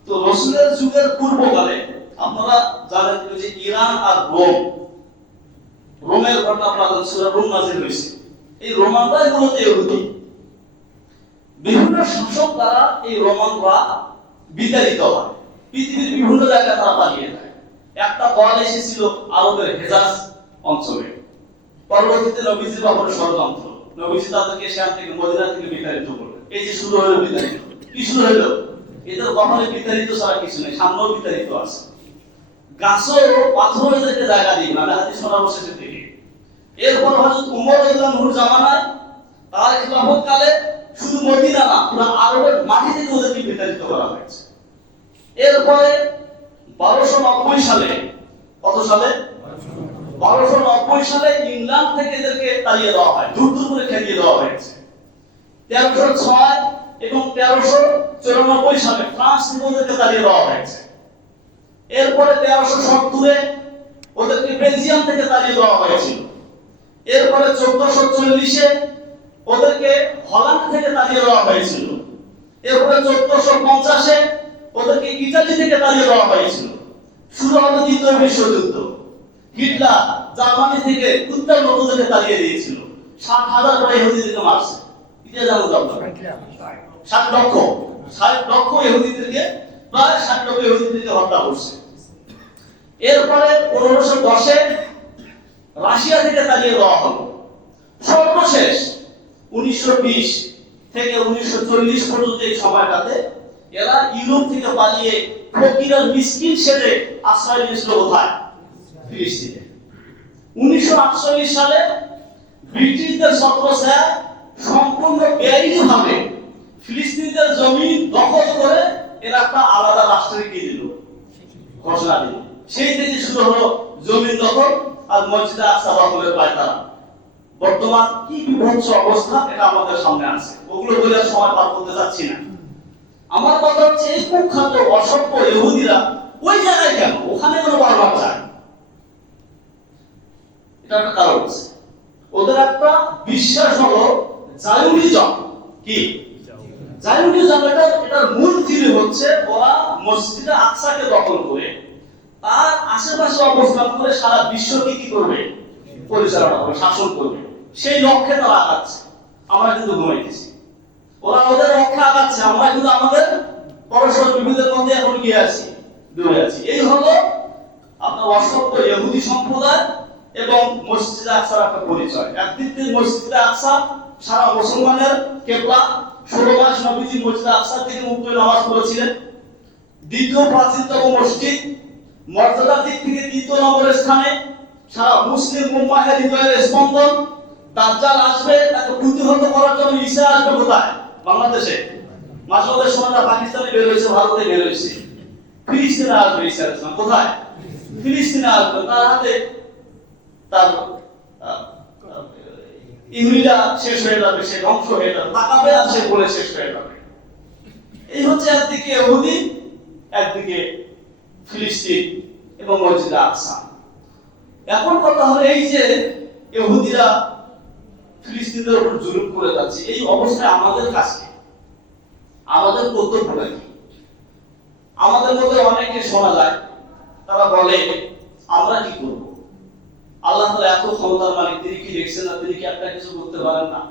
তো রাসূলের যুগের পূর্বকালে আপনারা জানেন যে ইরান আর রোমের ঘটনা আপনারা জানেন, সূরা রুম নাযিল হয়েছে। এই রোমানরাই মূলত ইহুদি। বিভিন্ন শাসক দ্বারা এই রোমানরা বিতাড়িত হয়, পৃথিবীর বিভিন্ন জায়গায় তারা পালিয়ে যায়। একটা দল এসেছিল আরবের হেজাজ অঞ্চলে, পরবর্তীতে নবীজির ব্যাপারে ষড়যন্ত্র, নবীজি তাদেরকে সেখান থেকে মদিনা থেকে বিতাড়িত করলেন। এই যে শুরু হলো বিতাড়িত, কি শুরু হলো? এদের কখনোই বিতাড়িত ছাড়া কিছু নেই, সামনেও বিতাড়িত আছে। গাছও পাথর এদেরকে জায়গা দিই না, হাদিস শোনাবো শেষের দিকে। এরপর হযরত উমর রাদিয়াল্লাহু জামানায় তার খিলাফত কালে শুধু মদিনা না, পুরো আরবের মাটি থেকে ওদেরকে বিতাড়িত করা হয়েছে। এরপরে 1290 সালে, কত সালে? 1290 সালে ইংল্যান্ড থেকে এদেরকে তাড়িয়ে দেওয়া হয়, দূর দূর করে খেলিয়ে দেওয়া হয়েছে। 1306 এবং 1394 সালে ফ্রান্স থেকে ওদেরকে তাড়িয়ে দেওয়া হয়েছে। এরপরে 1370 ওদেরকে বেলজিয়াম থেকে তাড়িয়ে দেওয়া হয়েছিল। এরপরে 1440 ওদেরকে হল্যান্ড থেকে তাড়িয়ে দেওয়া হয়েছিল। এরপরে 1450 ওদেরকে ইতালি থেকে তাড়িয়ে দেওয়া হয়েছিল। শুরু হলো দ্বিতীয় বিশ্বযুদ্ধ, হিটলার জার্মানি থেকে উত্তর লোকদেরকে তাড়িয়ে দিয়েছিল, 60,000 করে ইহুদিদেরকে মারছে। এটা জানো তো আপনারা? 60 লক্ষ ইহুদিদেরকে, প্রায় 60 লক্ষ ইহুদিদেরকে হত্যা করছে। এরপরে 1510 রাশিয়া থেকে তাড়িয়ে দেওয়া হলো। সর্বশেষ 1920 থেকে 1940 পর্যন্ত এই সময়টাতে এরা ইউরোপ থেকে পালিয়ে ফকির আর মিসকিন সেজে আশ্রয় নিয়েছিল কোথায়? ফিলিস্তিনে। 1948 সালে ব্রিটিশদের ছত্রছায়ায় সম্পূর্ণ বেআইনিভাবে ফিলিস্তিনিদের জমি দখল করে এরা একটা আলাদা রাষ্ট্রের কি দিল, ঘোষণা দিল। সেই থেকে শুরু হলো জমি দখল আর মসজিদে আকসা দখলের পায়তারা। বর্তমান কি বিভৎস অবস্থা এটা আমাদের সামনে আছে, ওগুলো বলে সময় পার করতে যাচ্ছি না। আমার কথা হচ্ছে এই কুখ্যাত অসভ্য ইহুদিরা ওই জায়গায় কেন, ওখানে কোনো বারবার যায়, এটা একটা কারণ আছে। ওদের একটা বিশ্বাস হলো জায়নিজম। কি জায়নিজম? এটার মূল থিওরি হচ্ছে ওরা মসজিদে আকসাকে দখল করে তার আশেপাশে অবস্থান করে সারা বিশ্বকে কি করবে? পরিচালনা করবে, শাসন করবে। সেই লক্ষ্যে তারা আগাচ্ছে। আমরা কিন্তু ঘুমাইতেছি, ওরা ওদের লক্ষ্যে আগাচ্ছে, আমরা কিন্তু আমাদের পরস্পর বিভেদের মধ্যে এখন গিয়ে আছি, ডুবে আছি। এই হলো আপনার অসভ্য ইহুদি সম্প্রদায় এবং মসজিদে আকসার একটা পরিচয়। একদিক থেকে মসজিদে আকসা সারা মুসলমানের কেবলা, 16 মাস নবীজি মসজিদে আকসা থেকে মুখ করে নামাজ পড়েছিলেন। দ্বিতীয় প্রাচীনতম মসজিদ, মর্যাদার দিক থেকে 3 নম্বরের স্থানে, সারা মুসলিম উম্মাহের হৃদয়ের স্পন্দন। দাজ্জাল আসবে, তাকে প্রতিহত করার জন্য ঈসা আসবে কোথায়? বাংলাদেশে। মাঝে মাঝে শোনা যায় পাকিস্তানে বের হয়েছে, ভারতে বের হয়েছে, ফিলিস্তিনে আসবে ঈসা আলাইহিস সালাম। কোথায়? ফিলিস্তিনে আসবে। তার হাতে তার ইহুদিরা শেষ হয়ে যাবে, সে ধ্বংস হয়ে যাবে, তাকাবে আর সে বলে শেষ হয়ে যাবে। এই হচ্ছে একদিকে ইহুদি, একদিকে ফিলিস্তিন এবং মসজিদে আকসা। এখন কথা হলো এই যে ইহুদিরা ফিলিস্তিনের উপর জুলুম করে যাচ্ছে, এই অবস্থায় আমাদের কাছে আমাদের কর্তব্যটা কি? আমাদের মধ্যে অনেকে শোনা যায় তারা বলে আমরা কি করব? আল্লাহ তাআলা এত ক্ষমতার মালিক, তিনি কি দেখছেন না? তিনি কি একটা কিছু করতে পারেন না?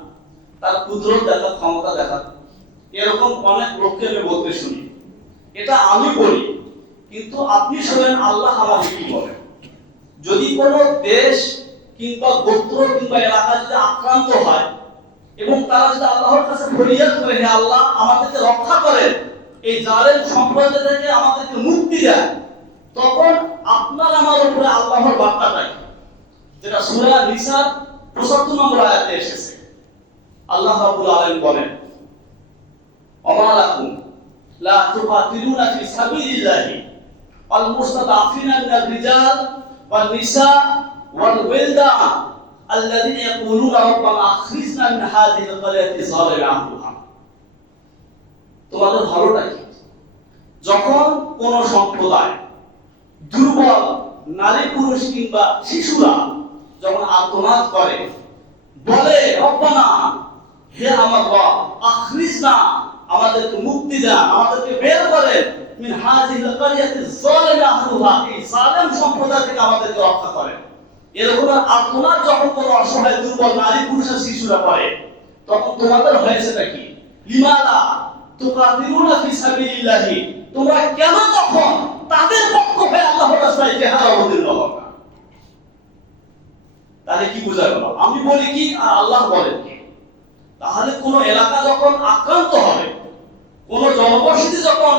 তার কুদরত দেখা, ক্ষমতা দেখা, এরকম অনেক লোককে আমি বলতে শুনি। এটা আমি বলি, কিন্তু আপনি শোনেন আল্লাহ আমাকে কি বলেন। যদি কোনো দেশ কিংবা গোত্র কিংবা এলাকা যদি আক্রান্ত হয় এবং তারা যদি আল্লাহর কাছে ফরিয়াদ করে, হে আল্লাহ আমাদেরকে রক্ষা করেন, এই জালেম সম্প্রদায় থেকে আমাদেরকে মুক্তি দেন, তখন আপনার আমার উপরে আল্লাহর বার্তাটা কি? যেটা সূরা নিসার ৭৫ নম্বর আয়াতে এসেছে। আল্লাহ রাব্বুল আলামিন বলেন, ওয়া লাকুম লা তুকাতিলুনা ফি সাবিলিল্লাহি ওয়াল মুস্তাদআফিনা মিনার রিজাল ওয়ান নিসা ওয়াল ওয়িলদান আল্লাযীনা ইয়াকুলুনা রাব্বানা আখরিজনা মিন হাযিহিল ক্বরিয়াতি যালিমা আহলুহা। তোমাদের ভালোটা কি? যখন কোন সম্প্রদায় দুর্বল নারী পুরুষ কিংবা শিশুরা যখন আর্তনাদ করে, বলে রব্বানা, হে আমার রব, আখরিজনা, আমাদেরকে মুক্তি দেন, আমাদেরকে বের করেন, মিন হাযিহিল ক্বরিয়াতি যালিমা আহলুহা, এই জালেম সম্প্রদায় থেকে আমাদেরকে রক্ষা করেন। এরকম আর্তনাদ যখন কোন অসহায় দুর্বল নারী পুরুষ আর শিশুরা করে, তখন তোমাদের হয়েছেটা কি? লিমালা তুকাতিলুনা ফি সাবিলিল্লাহি, তোমরা কেন তখন তাদের পক্ষ হয়ে আল্লাহর রাস্তায় জিহাদে অবতীর্ণ হবে? তাহলে কি বোঝা গেল? আমি বলি কি আর আল্লাহ বলেন কি? তাহলে কোন এলাকা যখন আক্রান্ত হবে, কোন জনবসতি যখন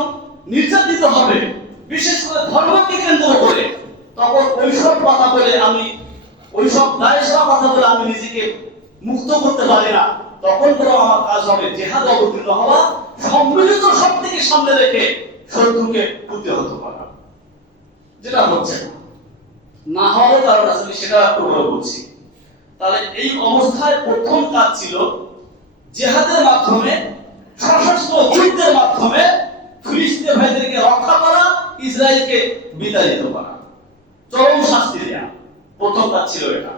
নির্যাতিত হবে, বিশেষ করে ধর্মকে কেন্দ্র করে, তখন ওইসব কথা বলে আমি, ওইসব দায়সারা কথা বলে আমি নিজেকে মুক্ত করতে পারি না। তখন তো আমার কাজ হবে জিহাদে অবতীর্ণ হওয়া, সম্মিলিত শক্তিকে সামনে রেখে শত্রুকে প্রতিহত করা, যেটা হচ্ছে না হওয়ার কারণ আছে, সেটা একটু বলছি। তাহলে এই অবস্থায় প্রথম কাজ ছিল জিহাদের মাধ্যমে, সশস্ত্র যুদ্ধের মাধ্যমে ফিলিস্তিনি ভাইদেরকে রক্ষা করা, ইসরায়েলকে বিতাড়িত করা, চরম শাস্তি দেওয়া। প্রথম কাজ ছিল এটা।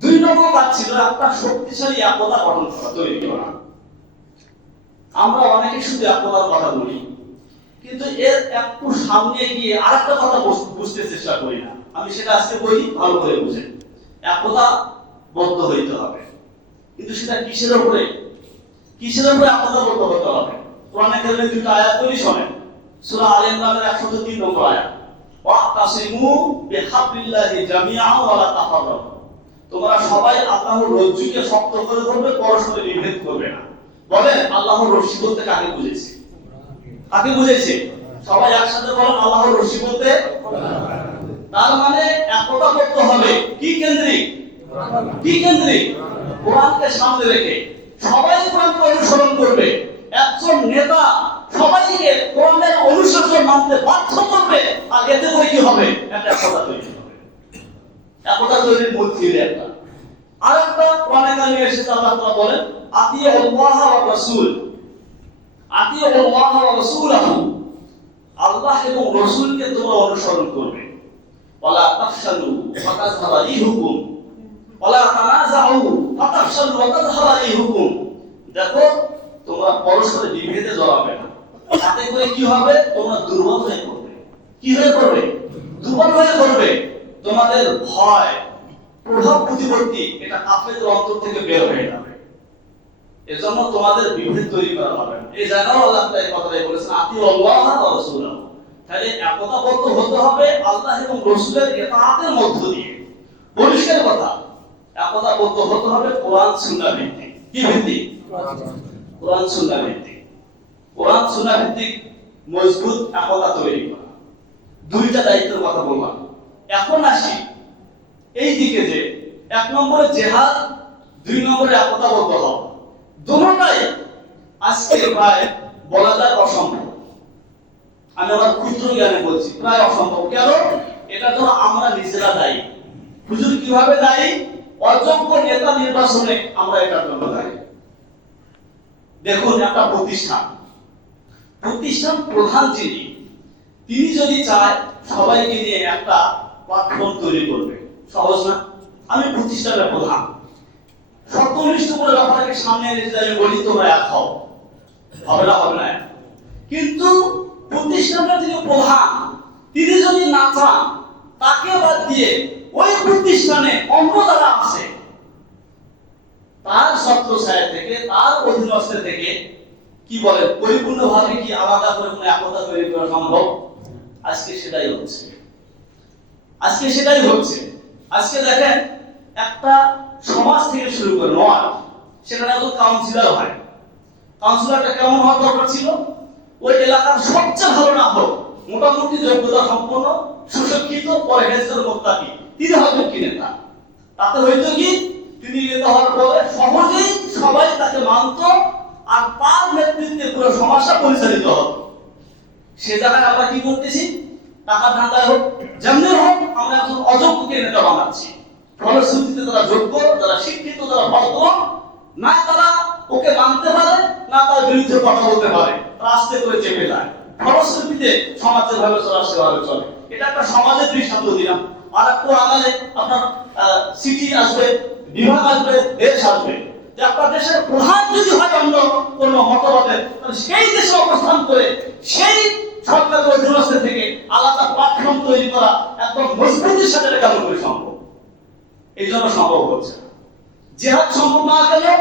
2 নম্বর কাজ ছিল একটা শক্তিশালী একতা গঠন করা, তৈরি করা। আমরা অনেকে শুধু একতার কথা বলি, কিন্তু এর একটু সামনে গিয়ে আরেকটা কথা বুঝতে চেষ্টা করি না। আমি সেটা আজকে বলি, ভালো করে বুঝেন। একতা বদ্ধ হইতে হবে, কিন্তু সেটা কিসের উপরে? কিসের উপরে একতা বদ্ধ হতে হবে? কোরআনে কারিমে 2টা আয়াত বলি, শোনেন। সূরা আলে ইমরানের 103 নম্বর আয়াত, ওয়াতাসিমু বিহাবলিল্লাহি জামিআন ওয়া লা তাফাররাকু, তোমরা সবাই আল্লাহর রজ্জুকে শক্ত করে ধরবে, পরস্পরে বিভেদ করবে না। বলেন আল্লাহর রশি বলতে কাকে বুঝেছে? কাকে বুঝেছে? সবাই একসাথে বলেন আল্লাহর রশি বলতে। তার মানে একতা করতে হবে কি কেন্দ্রিক? কি কেন্দ্রিক? কোরআনকে সামনে রেখে সবাই কোরআনকে অনুসরণ করবে। একজন নেতা সবাইকে কোরআনের অনুশাসন মানতে বাধ্য করবে, আর এতে করে কি হবে? একটা একতা তৈরি হবে। একতা তৈরির মূল থিওরি একটা। আরেকটা কোরআনে কারিমে এসেছে, আল্লাহ তাআলা বলেন আতিউল্লাহ ওয়া রাসূল, আতিউল্লাহ ওয়া রাসূলাহু, আল্লাহ এবং রাসূলকে তোমরা অনুসরণ করবে। ওয়ালা তাফশালু ফাতাযহাবা রিহুকুম ওয়ালা তানাযা তাফশালু ওয়া তাযহাবা রিহুকুম, দেখো তোমরা পরস্পরের বিভেদে জড়াবে না, তাতে করে কি হবে, তোমরা দুর্বল হয়ে পড়বে। কি হয়ে পড়বে? দুর্বল হয়ে পড়বে। তোমাদের ভয়, প্রভাব প্রতিপত্তি এটা কাফেরদের অন্তর থেকে বের হয়ে যাবে। এজন্য তোমাদের বিভেদ তৈরি করা হবে না। এই জায়গাও আল্লাহ তাআলা এই কথাটাই বলেছেন, আতিউল্লাহ ওয়া রাসূলাহু। তাহলে একতাবদ্ধ হতে হবে আল্লাহ এবং রাসূলের ইতাআতের মধ্য দিয়ে। পরিষ্কার কথা, একতাবদ্ধ হতে হবে কোরআন সুন্নাহ ভিত্তিক। কি ভিত্তিক? কোরআন সুন্নাহ ভিত্তিক। কোরআন সুন্নাহ ভিত্তিক মজবুত একতা তৈরি করা। দুইটা দায়িত্বের কথা বললাম। এখন আসি এই দিকে যে এক নম্বরে জিহাদ, দুই নম্বরে একতাবদ্ধ হওয়া। দুটোটাই আজকে প্রায় বলা যায় অসম্ভব। আমি আমার ক্ষুদ্র জ্ঞানে বলছি প্রায় অসম্ভব। কেন? এটা তো আমরা নিজেরা দায়ী। হুজুর কিভাবে দায়ী? অযোগ্য নেতা নির্বাচনে আমরা এটার জন্য দায়ী। দেখুন, একটা প্রতিষ্ঠান প্রধান যিনি, তিনি যদি চায় সবাইকে নিয়ে একটা প্ল্যাটফর্ম তৈরি করবে, সহজ না? আমি প্রতিষ্ঠানের প্রধান, সত্যনিষ্ঠ করে ব্যাপারটাকে সামনে এনে যদি বলি তোমরা এক হও, হবে না। কিন্তু প্রতিষ্ঠানের যিনি প্রধান, তিনি যদি না চান, তাকে বাদ দিয়ে ওই প্রতিষ্ঠানে অন্য যারা আছে তার ছত্রছায়া থেকে, তার অধীনস্থ থেকে কি বলে পরিপূর্ণভাবে কি আলাদা করে কোনো একতা তৈরি করা সম্ভব? আজকে সেটাই হচ্ছে। আজকে দেখেন, একটা সমাজ থেকে শুরু করে নয়, সেখানে একজন কাউন্সিলর হয়। কাউন্সিলরটা কেমন হওয়ার দরকার ছিল? ওই এলাকার সবচেয়ে ভালো না হোক, মোটামুটি যোগ্যতা সম্পন্ন, সুশিক্ষিত, পরহেজগার, মুত্তাকি, তিনি হয়তো কি নেতা। তাতে হয়তো কি তিনি নেতা হওয়ার পরে সহজেই সবাই তাকে মানত, আর তার নেতৃত্বে পুরো সমাজটা পরিচালিত হতো। সে জায়গায় আমরা কি করতেছি? টাকা ধান্দায় হোক, যেমনি হোক, আমরা একজন অযোগ্যকে নেতা বানাচ্ছি। ফলশ্রুতিতে যারা যোগ্য, যারা শিক্ষিত, যারা ভদ্র, না তারা ওকে মানতে পারে, না তার বিরুদ্ধে কথা বলতে পারে, রাস্তে করে চেপে যায়। ফলশ্রুতিতে সমাজের ভাবে চলা সেভাবে চলে। এটা একটা সমাজের দৃষ্টান্ত দিলাম। আর একটু আগালে আপনার সিটি আসবে, বিভাগ আসবে, দেশ আসবে। একটা দেশের প্রধান যদি হয় অন্য কোন মতবাদের, সেই দেশে অবস্থান করে সেই সরকারের অধীনস্থ থেকে আলাদা প্ল্যাটফর্ম তৈরি করা একদম মজবুতির সাথে কেমন করে সম্ভব? এই জন্য সম্ভব হচ্ছে না। জিহাদ সম্ভব না গেলে,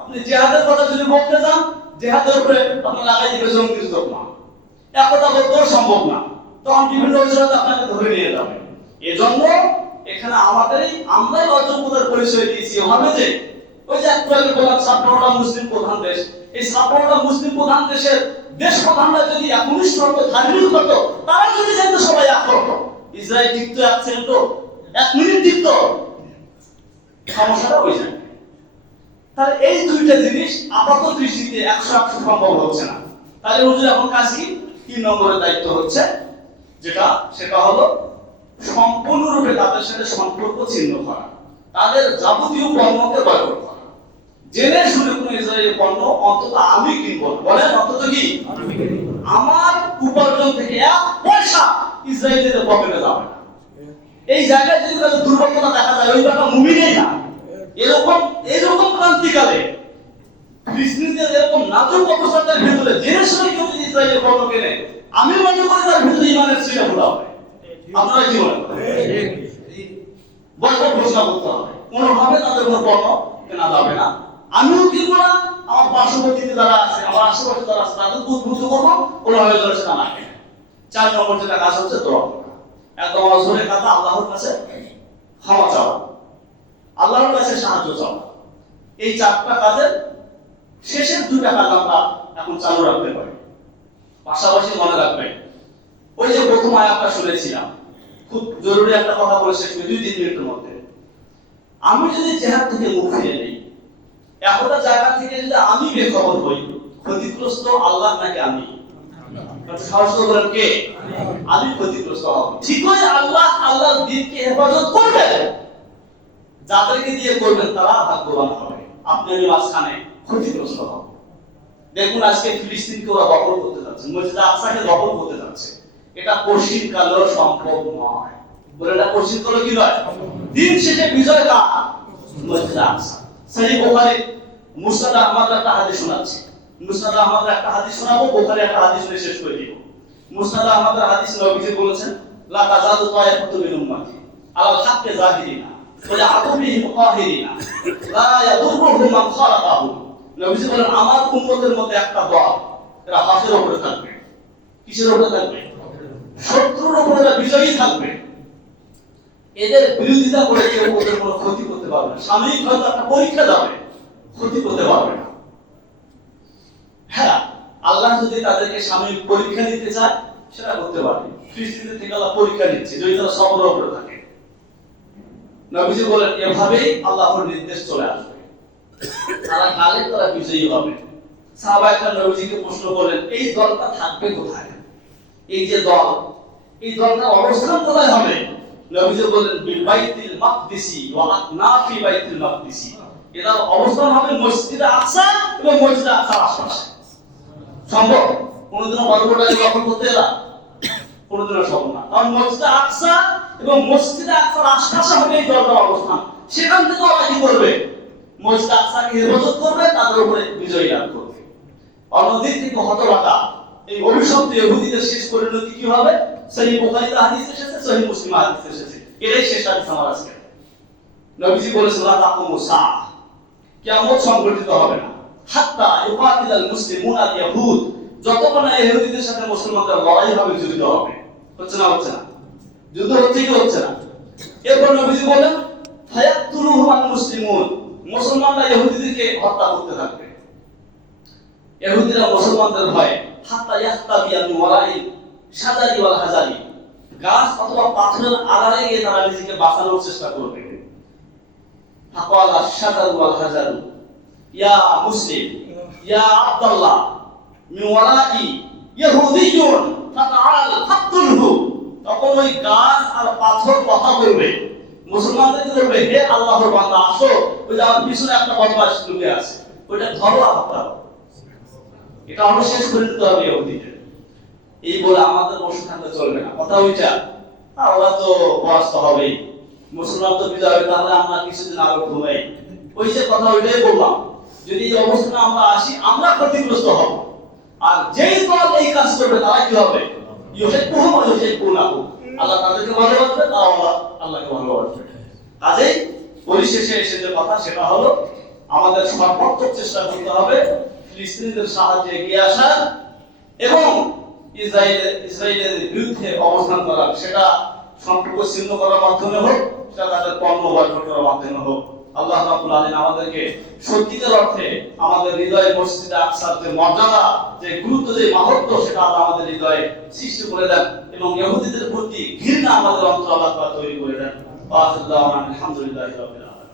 আপনি জিহাদের কথা যদি বলতে যান, জিহাদের উপরে আপনি লাগাই দিবে জঙ্গির দোকমা, একতাবদ্ধ সম্ভব না, তখন বিভিন্ন অজুহাতে আপনাকে ধরে নিয়ে যাবে। এজন্য এখানে আমরাই অযোগ্যতার পরিচয় দিয়েছি এভাবে যে, ওই যে একটু আগে বললাম 56টা মুসলিম প্রধান দেশ, এই 56টা মুসলিম প্রধান দেশের দেশ প্রধানরা যদি একনিষ্ঠ হতো, ধার্মিক হতো, তারা যদি যেহেতু সবাই এক হতো, ইসরায়েল টিকতো 1 সেকেন্ড, 1 মিনিট টিকতো, সমস্যাটা হয়ে যায়। তাহলে এই দুইটা জিনিস আপাত দৃষ্টিতে 100% সম্ভব হচ্ছে না। তাহলে হুজুর এখন কাজ কি? 3 নম্বরের দায়িত্ব হচ্ছে সেটা হলো সম্পূর্ণরূপে তাদের সাথে সম্পর্ক ছিন্ন করা, তাদের যাবতীয় পণ্যকে বয়কট করা। জেনে শুনে কোনো ইসরায়েলি পণ্য অন্তত আমি কিনবো না। বলেন, অন্তত কি আমার উপার্জন থেকে 1 পয়সা ইসরায়েলের পকেটে যাবে না। এই জায়গায় যদি কারো দুর্বলতা দেখা যায়, ওই ব্যাপারটা মুমিনই না। এরকম ক্রান্তিকালে ফিলিস্তিনিদের এরকম নাজুক অবস্থার ভিতরে জেনে শুনে কেউ যদি ইসরায়েলের পণ্য কেনে, আমি মনে করি তার ভিতরে ঈমানের ছিটা ফোড়া হবে। আপনারা কি মনে করেন? বয়কট ঘোষণা করতে হবে, কোনোভাবে তাদের কোনো পণ্য কেনা যাবে না। আমিও কিনবো না, আমার পার্শ্ববর্তীতে যারা আছে, আমার আশেপাশে যারা আছে, তাদের উদ্বুদ্ধ করবো কোনোভাবে যেন সেটা না কেনে। 4 নম্বর যেটা কাজ হচ্ছে দোয়া করা। একদম অজরের কথা, আল্লাহর কাছে ক্ষমা চাওয়া, আল্লাহর কাছে সাহায্য চাওয়া। এই 4টা কাজের শেষের 2টা কাজ আমরা এখন চালু রাখতে পারি। পাশাপাশি মনে রাখবেন, ওই যে প্রথম আয়াতটা শুনেছিলাম, খুব জরুরি একটা কথা বলে শেষ করি 2-3 মিনিটের মধ্যে। আমি যদি জিহাদ থেকে মুখ ফিরে নেই, একটা জায়গা থেকে যদি আমি বেখবর হই, ক্ষতিগ্রস্ত আল্লাহ নাকি আমি? সাহস করে বলেন, কে? আমি ক্ষতিগ্রস্ত হব। ঠিকই আল্লাহর দ্বীনকে হেফাজত করবেন, যাদেরকে দিয়ে করবেন তারা ভাগ্যবান হবে। আপনি আমি মাঝখানে ক্ষতিগ্রস্ত হব। দেখুন, আজকে ফিলিস্তিনকে ওরা দখল করতে যাচ্ছে, মসজিদ আকসাকে দখল করতে যাচ্ছে। এটা পশ্চিম কালেও সম্ভব নয়। বলে, এটা পশ্চিম কালে কি নয়? দিন শেষে বিজয় কার? মসজিদ আকসা। সহিহ বুখারী মুসনাদ আহমদ একটা হাদিস শোনাচ্ছে। মুসনাদ আহমদের একটা হাদিস শোনাবো, বুখারী একটা হাদিস শুনে শেষ করে দিব। মুসনাদ আহমদের হাদিস নবীজি বলেছেন, লা তাজাদু তায়ফাতু মিন উম্মতি আলাল হাক্কি জাহিরিনা ওয়া ইয়াকুবিহিম কাহিরিনা লা ইয়াদুররুহুম মান খালাকাহু। নবীজি বলেন, আমার উম্মতের মধ্যে একটা দল, এরা হকের উপরে থাকবে। কিসের উপরে থাকবে? শত্রুর উপরে এরা বিজয়ী থাকবে। এদের বিরোধিতা করে কেউ ওদের কোনো ক্ষতি করতে পারবে না। সাময়িক হয়তো একটা পরীক্ষা যাবে, ক্ষতি করতে পারবে না। হ্যাঁ, আল্লাহ যদি তাদেরকে সাময়িক পরীক্ষা নিতে চায় সেটা করতে পারবে। ফিলিস্তিনের থেকে আল্লাহ পরীক্ষা নিচ্ছে যদি তারা সবর উপরে থাকে। নবীজি বলেন, এভাবেই আল্লাহর নির্দেশ চলে আসবে, তারা কালে তারা বিজয়ী হবে। সাহাবায়ে কেরাম নবীজিকে প্রশ্ন করলেন, এই দলটা থাকবে কোথায়? এই যে দল, এই দলটার অবস্থান কোথায় হবে? নবীজি বলেন, বিল বাইতুল মাকদিসি ওয়া আকনাফি বাইতুল মাকদিসি। এর অবস্থান হবে মসজিদে আকসা এবং মসজিদে আকসার আশেপাশে। সম্ভব? কোনদিনও বর্বরটাকে দখল করতে এরা কোনদিনও সম্ভব না। কারণ মসজিদে আকসা এবং মসজিদে আকসার আশেপাশে হবে এই দলটার অবস্থান। সেখান থেকে ওরা কি করবে? মসজিদে আকসাকে হেফাজত করবে, তাদের উপরে বিজয় লাভ করবে। অন্যদিক থেকে হতবাকা এই অভিশপ্ত ইহুদিদের শেষ পরিণতি কি হবে? সহিহ বুখারীতে হাদিস এসেছে, সহিহ মুসলিমে হাদিস এসেছে। এটাই শেষ হাদিস আমার আজকে। নবীজি বলেছেন, লা তাকুমু সাআহ, কিয়ামত সংঘটিত হবে না, হাত্তা ইউকাতিলাল মুসলিমুনা আল ইয়াহুদ, যতক্ষণ না ইহুদিদের সাথে মুসলমানদের লড়াই হবে, যুদ্ধ হবে। হচ্ছে না? হচ্ছে না? যুদ্ধ হচ্ছে কি হচ্ছে না? এরপর নবীজি বলেন, ফায়াকতুলুহুম আল মুসলিমুন, মুসলমানরা ইহুদিদেরকে হত্যা করতে থাকবে। ইহুদিরা মুসলমানদের ভয়ে হাত্তা ইয়াহতাবিয়া মিন ওয়ারাইল শাজারি ওয়াল হাজারি, গাছ অথবা পাথরের আড়ালে গিয়ে তারা নিজেকে বাঁচানোর চেষ্টা করবে। ফাকালা শাজারু ওয়াল হাজারু ইয়া মুসলিম ইয়া আব্দুল্লাহ মিন ওয়ারাই ইহুদিয়ুন ফাতাআল ফাকতুলহু। তখন ওই গাছ আর পাথর কথা বলবে, মুসলমানদেরকে বলবে, হে আল্লাহর বান্দা, আসো, ওই যে আমার পিছনে একটা বদমাশ লুকিয়ে আছে, ওইটা ধরো আর হত্যা করো। এটা আমরা শেষ করে দিতে হবে ইহুদিদের। এই বলে আমাদের বসে থাকলে চলবে না। কথা ওইটা, ওরা তো পরাস্ত হবেই, মুসলমান তো বিজয় হবে, তাহলে আমরা কিছুদিন আগে ঘুমাই। ওই যে কথা ওইটাই বললাম, যদি এই অবস্থানে আমরা আসি, আমরা ক্ষতিগ্রস্ত হব। আর যেই দল এই কাজ করবে তারা কি হবে? ইউহিব্বুহুম ওয়া ইউহিব্বুনাহু, আল্লাহ তাদেরকে ভালোবাসবে, তারাও আল্লাহকে ভালোবাসবে। কাজেই পরিশেষে এসে যে কথা সেটা হলো, আমাদের সর্বাত্মক চেষ্টা করতে হবে ফিলিস্তিনিদের সাহায্যে এগিয়ে আসা এবং ইসরায়েলের বিরুদ্ধে অবস্থান করা। সেটা সম্পর্ক ছিন্ন করার মাধ্যমে হোক, সেটা তাদের পণ্য বয়কট করার মাধ্যমে হোক। আল্লাহ রাব্বুল আলামিন আমাদেরকে সত্যিকার অর্থে আমাদের হৃদয়ে মসজিদে আকসার যে মর্যাদা, যে গুরুত্ব, যে মাহাত্ম্য, সেটা আল্লাহ আমাদের হৃদয়ে সৃষ্টি করে দেন এবং ইহুদিদের প্রতি ঘৃণা আমাদের অন্তর আল্লাহ তৈরি করে দেন। আলহামদুলিল্লাহ।